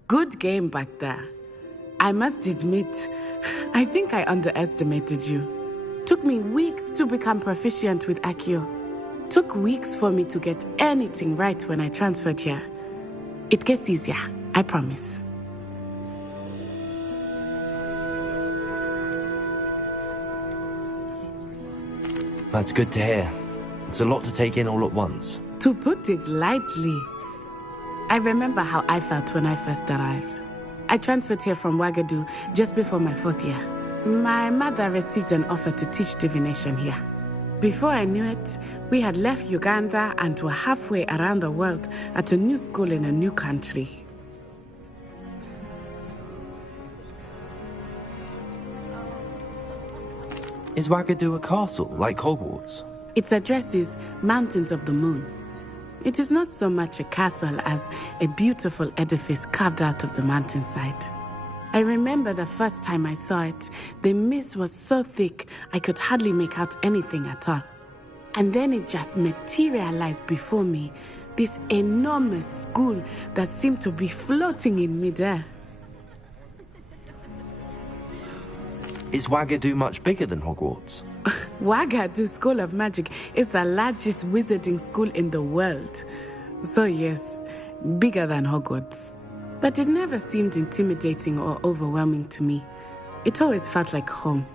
Good game back there. I must admit, I think I underestimated you. Took me weeks to become proficient with Accio. Took weeks for me to get anything right when I transferred here. It gets easier, I promise. That's good to hear. It's a lot to take in all at once. To put it lightly, I remember how I felt when I first arrived. I transferred here from Wagadu just before my 4th year. My mother received an offer to teach divination here. Before I knew it, we had left Uganda and were halfway around the world at a new school in a new country. Is Wagadu a castle, like Hogwarts? Its address is Mountains of the Moon. It is not so much a castle as a beautiful edifice carved out of the mountainside. I remember the first time I saw it, the mist was so thick I could hardly make out anything at all. And then it just materialized before me, this enormous school that seemed to be floating in midair. Is Wagadu much bigger than Hogwarts? Wagadu School of Magic is the largest wizarding school in the world. So yes, bigger than Hogwarts. But it never seemed intimidating or overwhelming to me. It always felt like home.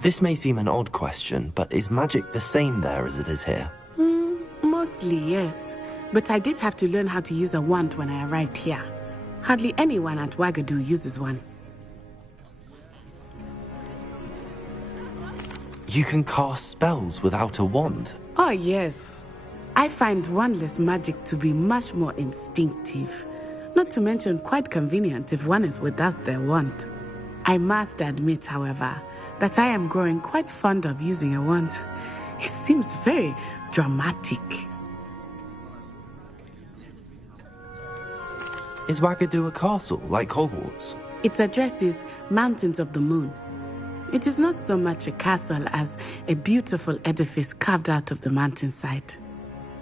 This may seem an odd question, but is magic the same there as it is here? Mostly, yes. But I did have to learn how to use a wand when I arrived here. Hardly anyone at Wagadu uses one. You can cast spells without a wand? Oh, yes. I find wandless magic to be much more instinctive. Not to mention quite convenient if one is without their wand. I must admit, however, that I am growing quite fond of using a wand. It seems very dramatic. Is Wagadu a castle, like Hogwarts? Its address is Mountains of the Moon. It is not so much a castle as a beautiful edifice carved out of the mountainside.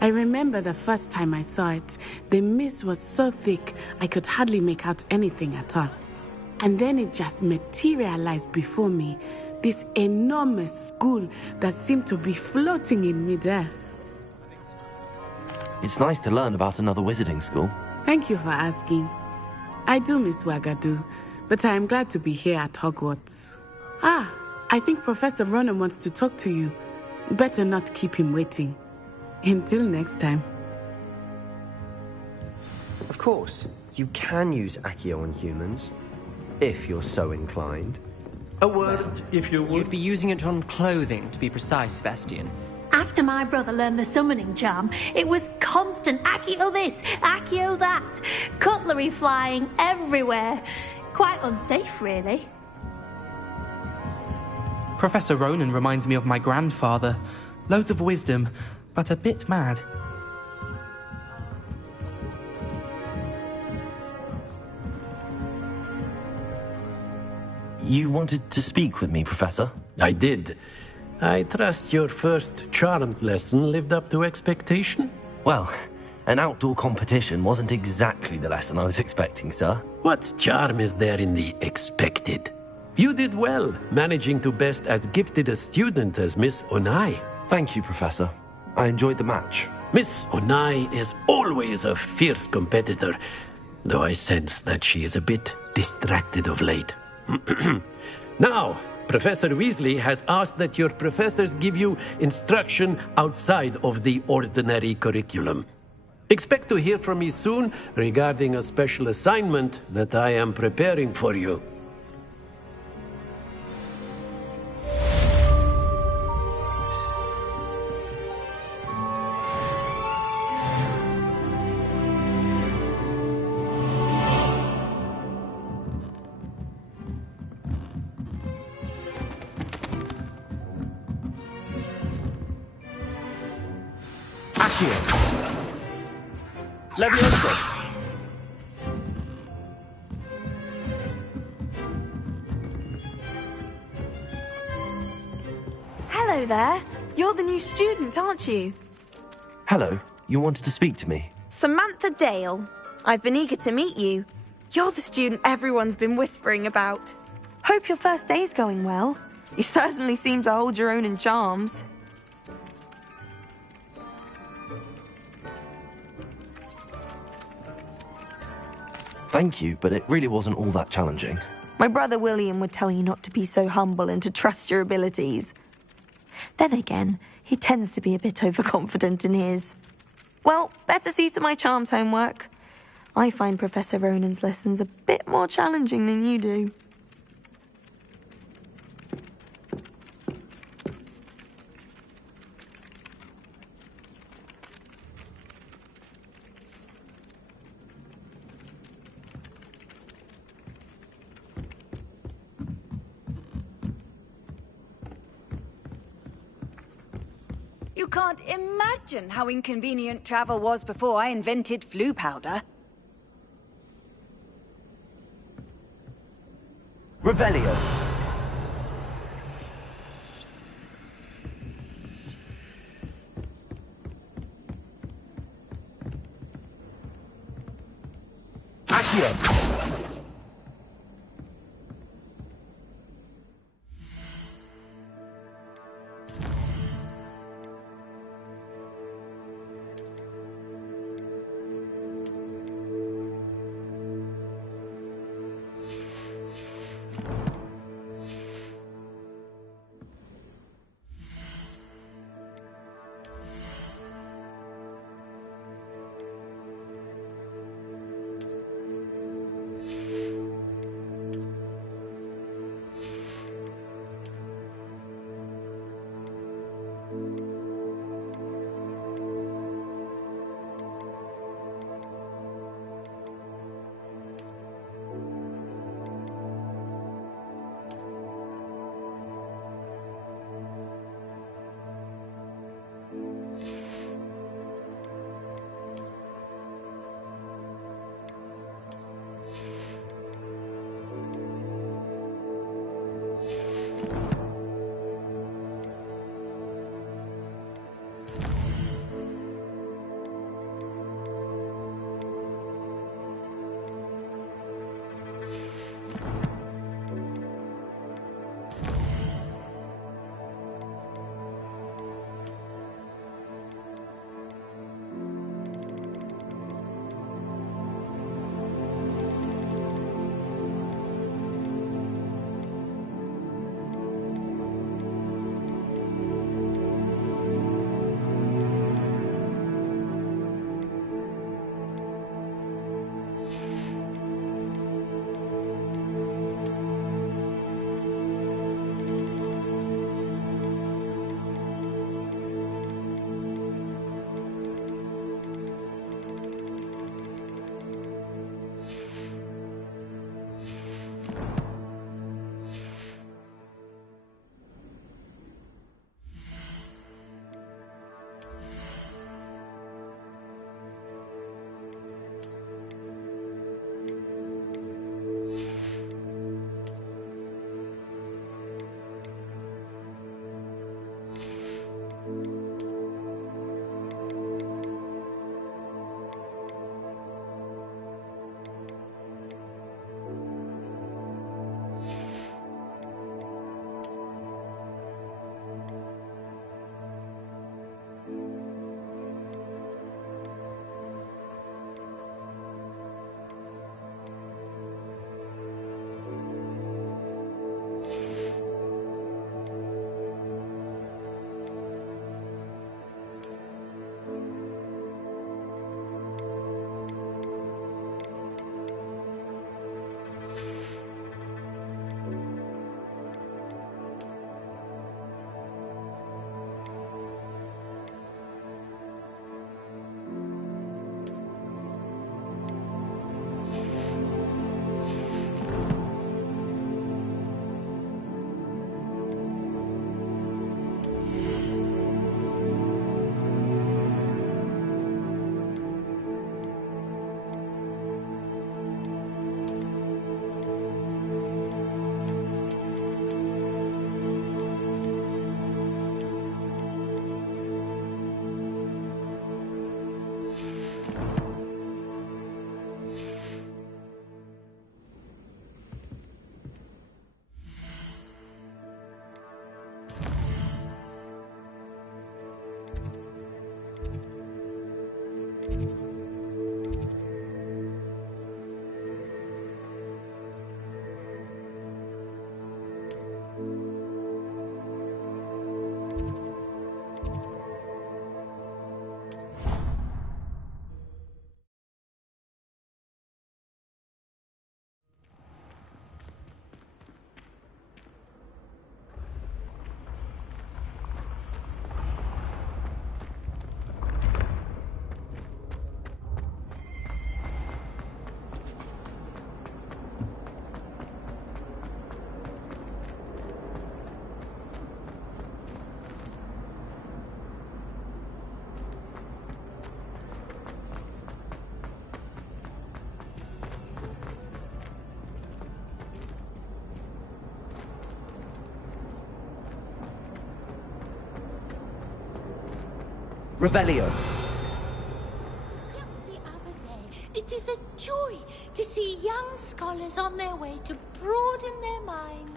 I remember the first time I saw it, the mist was so thick I could hardly make out anything at all. And then it just materialized before me, this enormous school that seemed to be floating in midair. It's nice to learn about another wizarding school. Thank you for asking. I do miss Wagadu, but I am glad to be here at Hogwarts. I think Professor Ronan wants to talk to you. Better not keep him waiting. Until next time. Of course, you can use Accio on humans, if you're so inclined. A word, if you would. You'd be using it on clothing, to be precise, Sebastian. After my brother learned the summoning charm, it was constant Accio this, Accio that. Cutlery flying everywhere. Quite unsafe, really. Professor Ronan reminds me of my grandfather. Loads of wisdom, but a bit mad. You wanted to speak with me, Professor? I did. I trust your first charms lesson lived up to expectation? Well, an outdoor competition wasn't exactly the lesson I was expecting, sir. What charm is there in the expected? You did well, managing to best as gifted a student as Miss Onai. Thank you, Professor. I enjoyed the match. Miss Onai is always a fierce competitor, though I sense that she is a bit distracted of late. Now, Professor Weasley has asked that your professors give you instruction outside of the ordinary curriculum. Expect to hear from me soon regarding a special assignment that I am preparing for you. Leviosa! Hello there. You're the new student, aren't you? Hello, you wanted to speak to me? Samantha Dale. I've been eager to meet you. You're the student everyone's been whispering about. Hope your first day's going well. You certainly seem to hold your own in charms. Thank you, but it really wasn't all that challenging. My brother William would tell you not to be so humble and to trust your abilities. Then again, he tends to be a bit overconfident in his. Well, better see to my charms homework. I find Professor Ronan's lessons a bit more challenging than you do. You can't imagine how inconvenient travel was before I invented flu powder. Revelio. Accio. Revelio. It is a joy to see young scholars on their way to broaden their minds.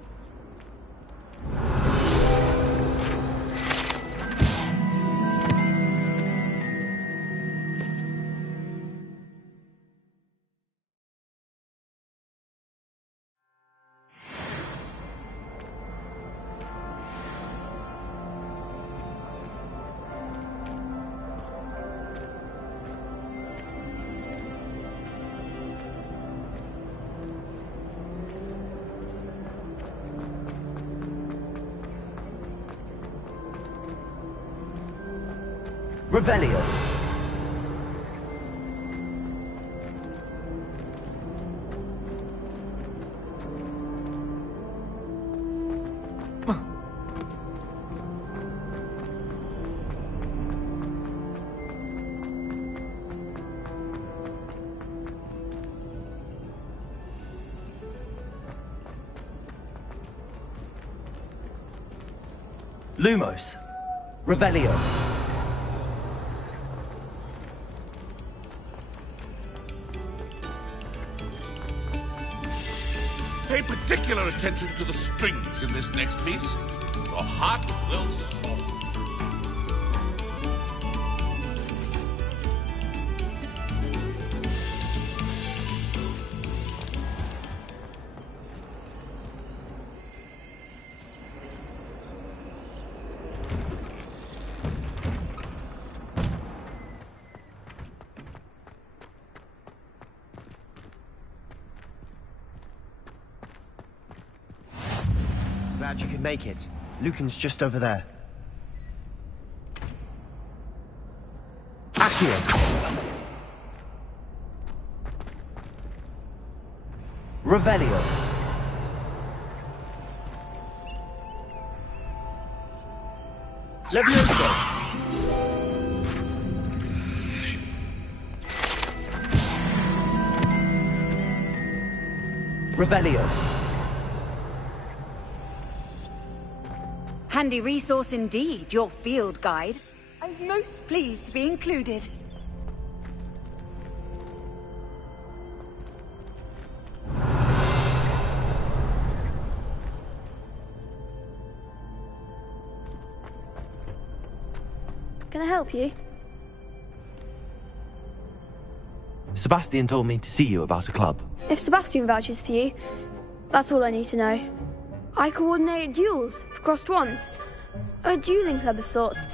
Revelio. Lumos. Revelio. Pay particular attention to the strings in this next piece. Your heart will soar. Glad you could make it. Lucan's just over there. Accio. Revelio. Levioso. Revelio. Handy resource indeed, your field guide. I'm most pleased to be included. Can I help you? Sebastian told me to see you about a club. If Sebastian vouches for you, that's all I need to know. I coordinate duels for crossed wands. A dueling club of sorts.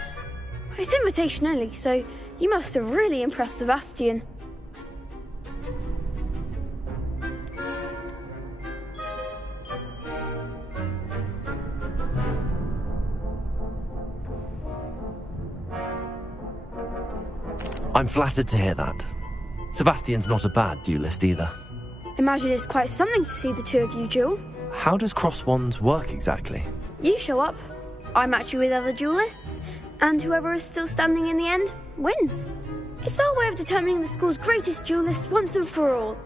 It's invitation only, so you must have really impressed Sebastian. I'm flattered to hear that. Sebastian's not a bad duelist either. Imagine it's quite something to see the two of you duel. How does cross wands work exactly? You show up, I match you with other duelists, and whoever is still standing in the end wins. It's our way of determining the school's greatest duelist once and for all.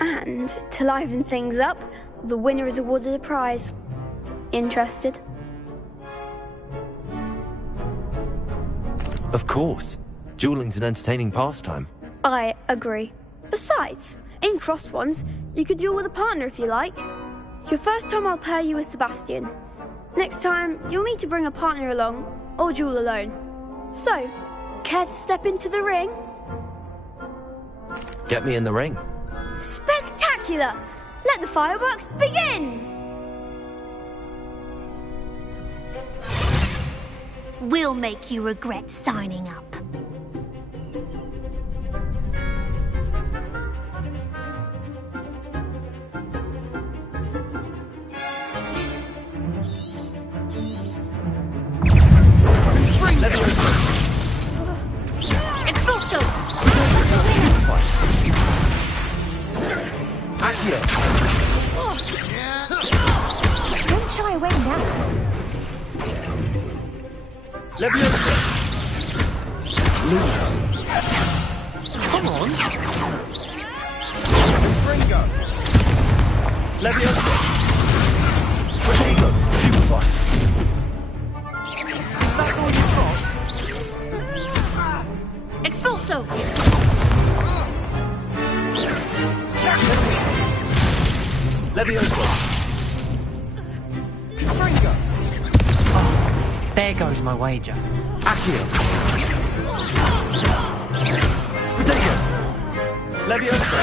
And to liven things up, the winner is awarded a prize. Interested? Of course. Dueling's an entertaining pastime. I agree. Besides, in crossed wands, you could duel with a partner if you like. Your first time I'll pair you with Sebastian. Next time, you'll need to bring a partner along, or duel alone. So, care to step into the ring? Get me in the ring. Spectacular! Let the fireworks begin! We'll make you regret signing up. Don't shy away now. Levioso. Lose. Come on. Ringo. Levioso. Protego. Super. Is that all you got? Expulso! Levioso! Fringo! There goes my wager. Accio! Protego! Levioso!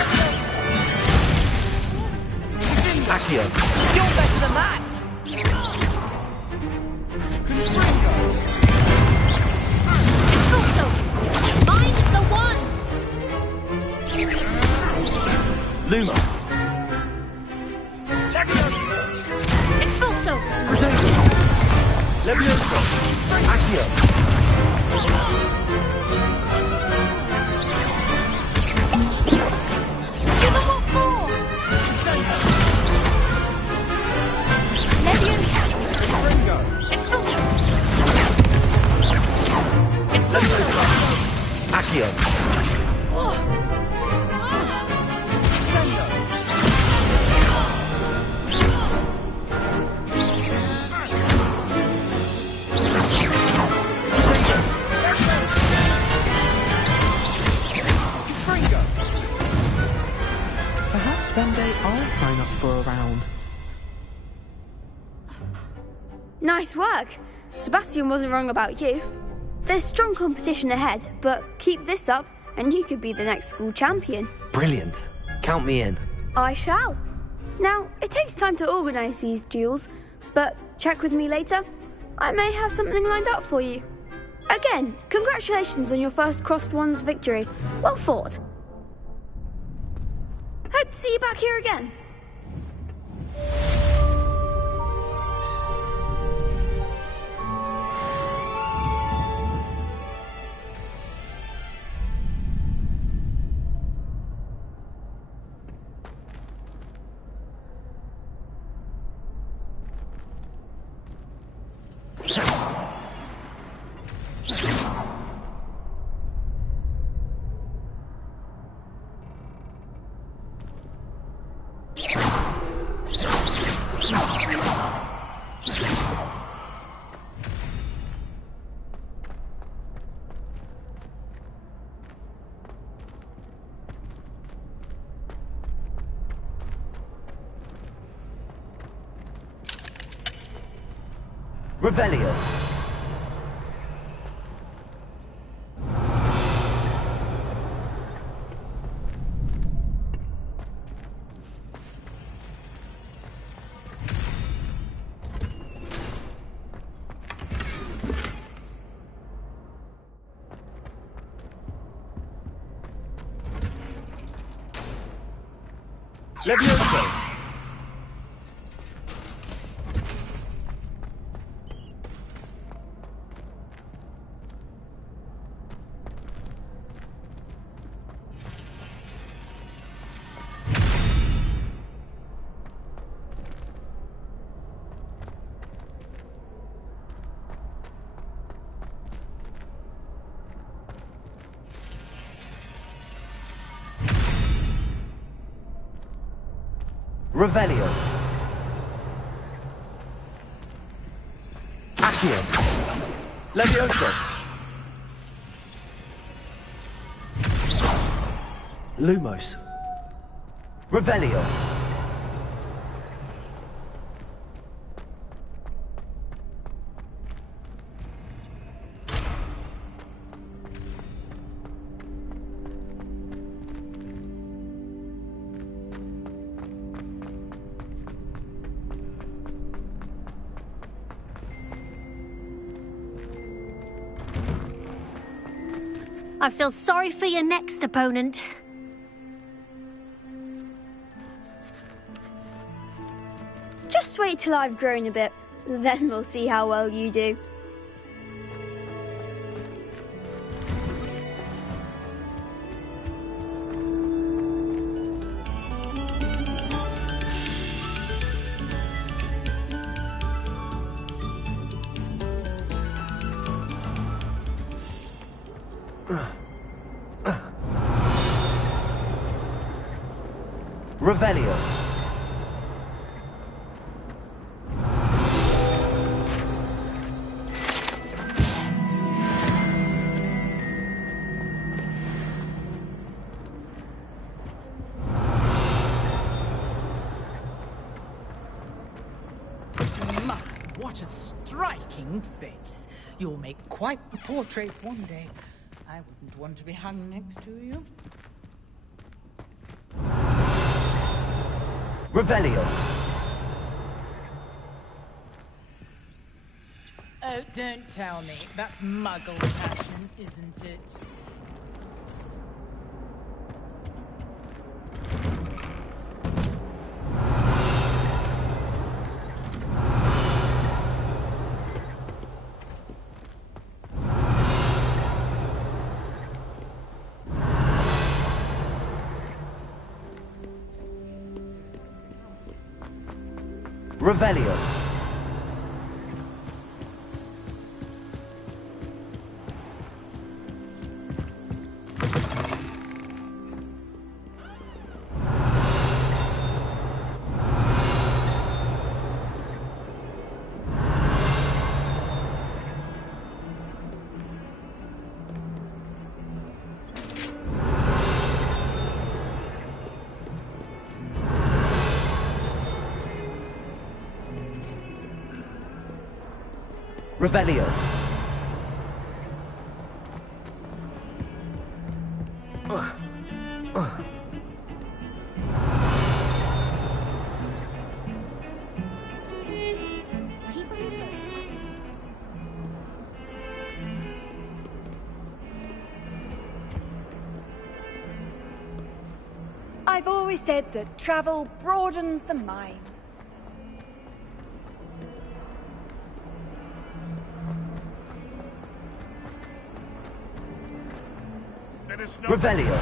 Accio! You're better than that! Expulso! Mind the one! Luma! Expulso! Protego! Levioso! Accio! Give them what for! Levioso! Fringo! Expulso! Levioso! Accio! Fringo! Perhaps one day I'll sign up for a round. Nice work. Sebastian wasn't wrong about you. There's strong competition ahead, but keep this up and you could be the next school champion. Brilliant. Count me in. I shall. Now, it takes time to organise these duels, but check with me later. I may have something lined up for you. Again, congratulations on your first Crossed Wands victory. Well fought. Hope to see you back here again. Revelio! Levioso! Revelio. Accio. Levioso. Lumos. Revelio. I feel sorry for your next opponent. Just wait till I've grown a bit, then we'll see how well you do. Revelio. striking face. You'll make quite the portrait one day. I wouldn't want to be hung next to you. Revelio. Oh, don't tell me. That's Muggle passion, isn't it? Revelio. Revelio. I've always said that travel broadens the mind. Revelio.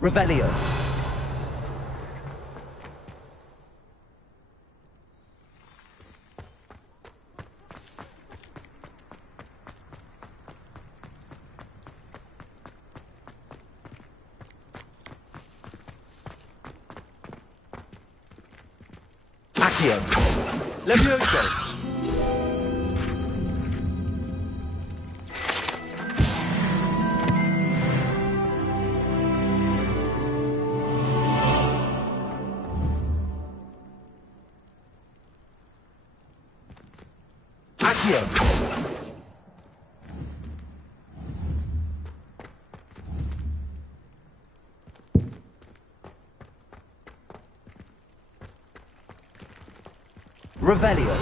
Revelio. Accio. Levioso. Revelio.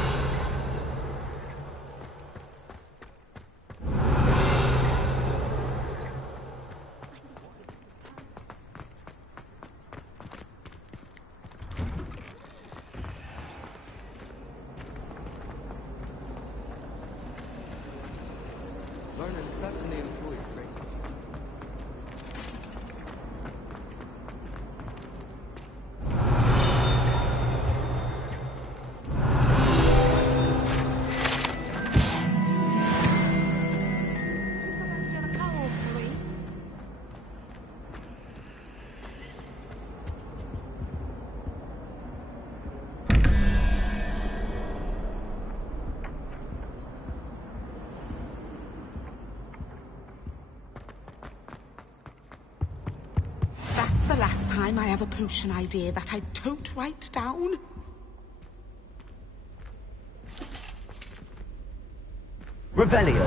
Vernon certainly enjoys great. That's the last time I have a potion idea that I don't write down. Revelio.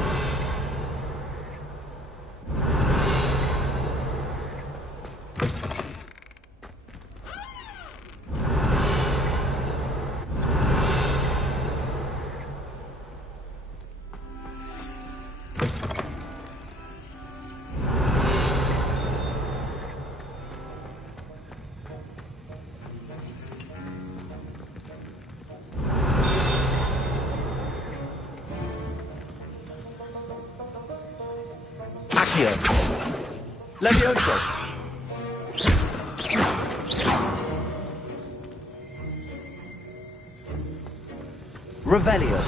Accio. Levioso. Revelio.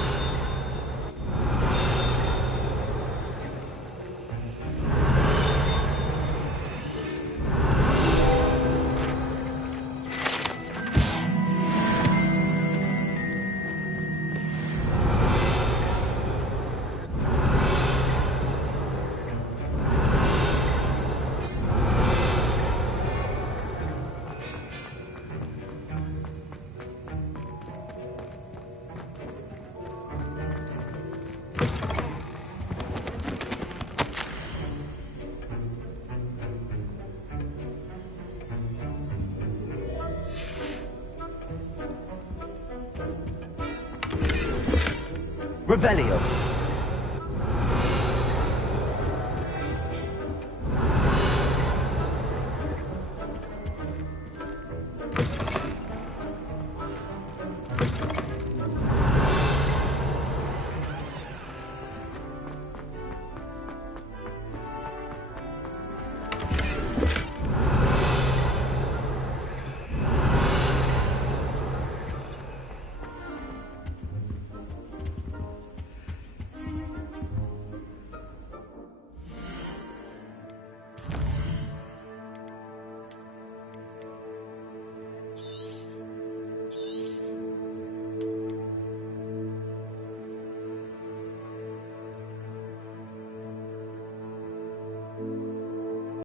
Revelio.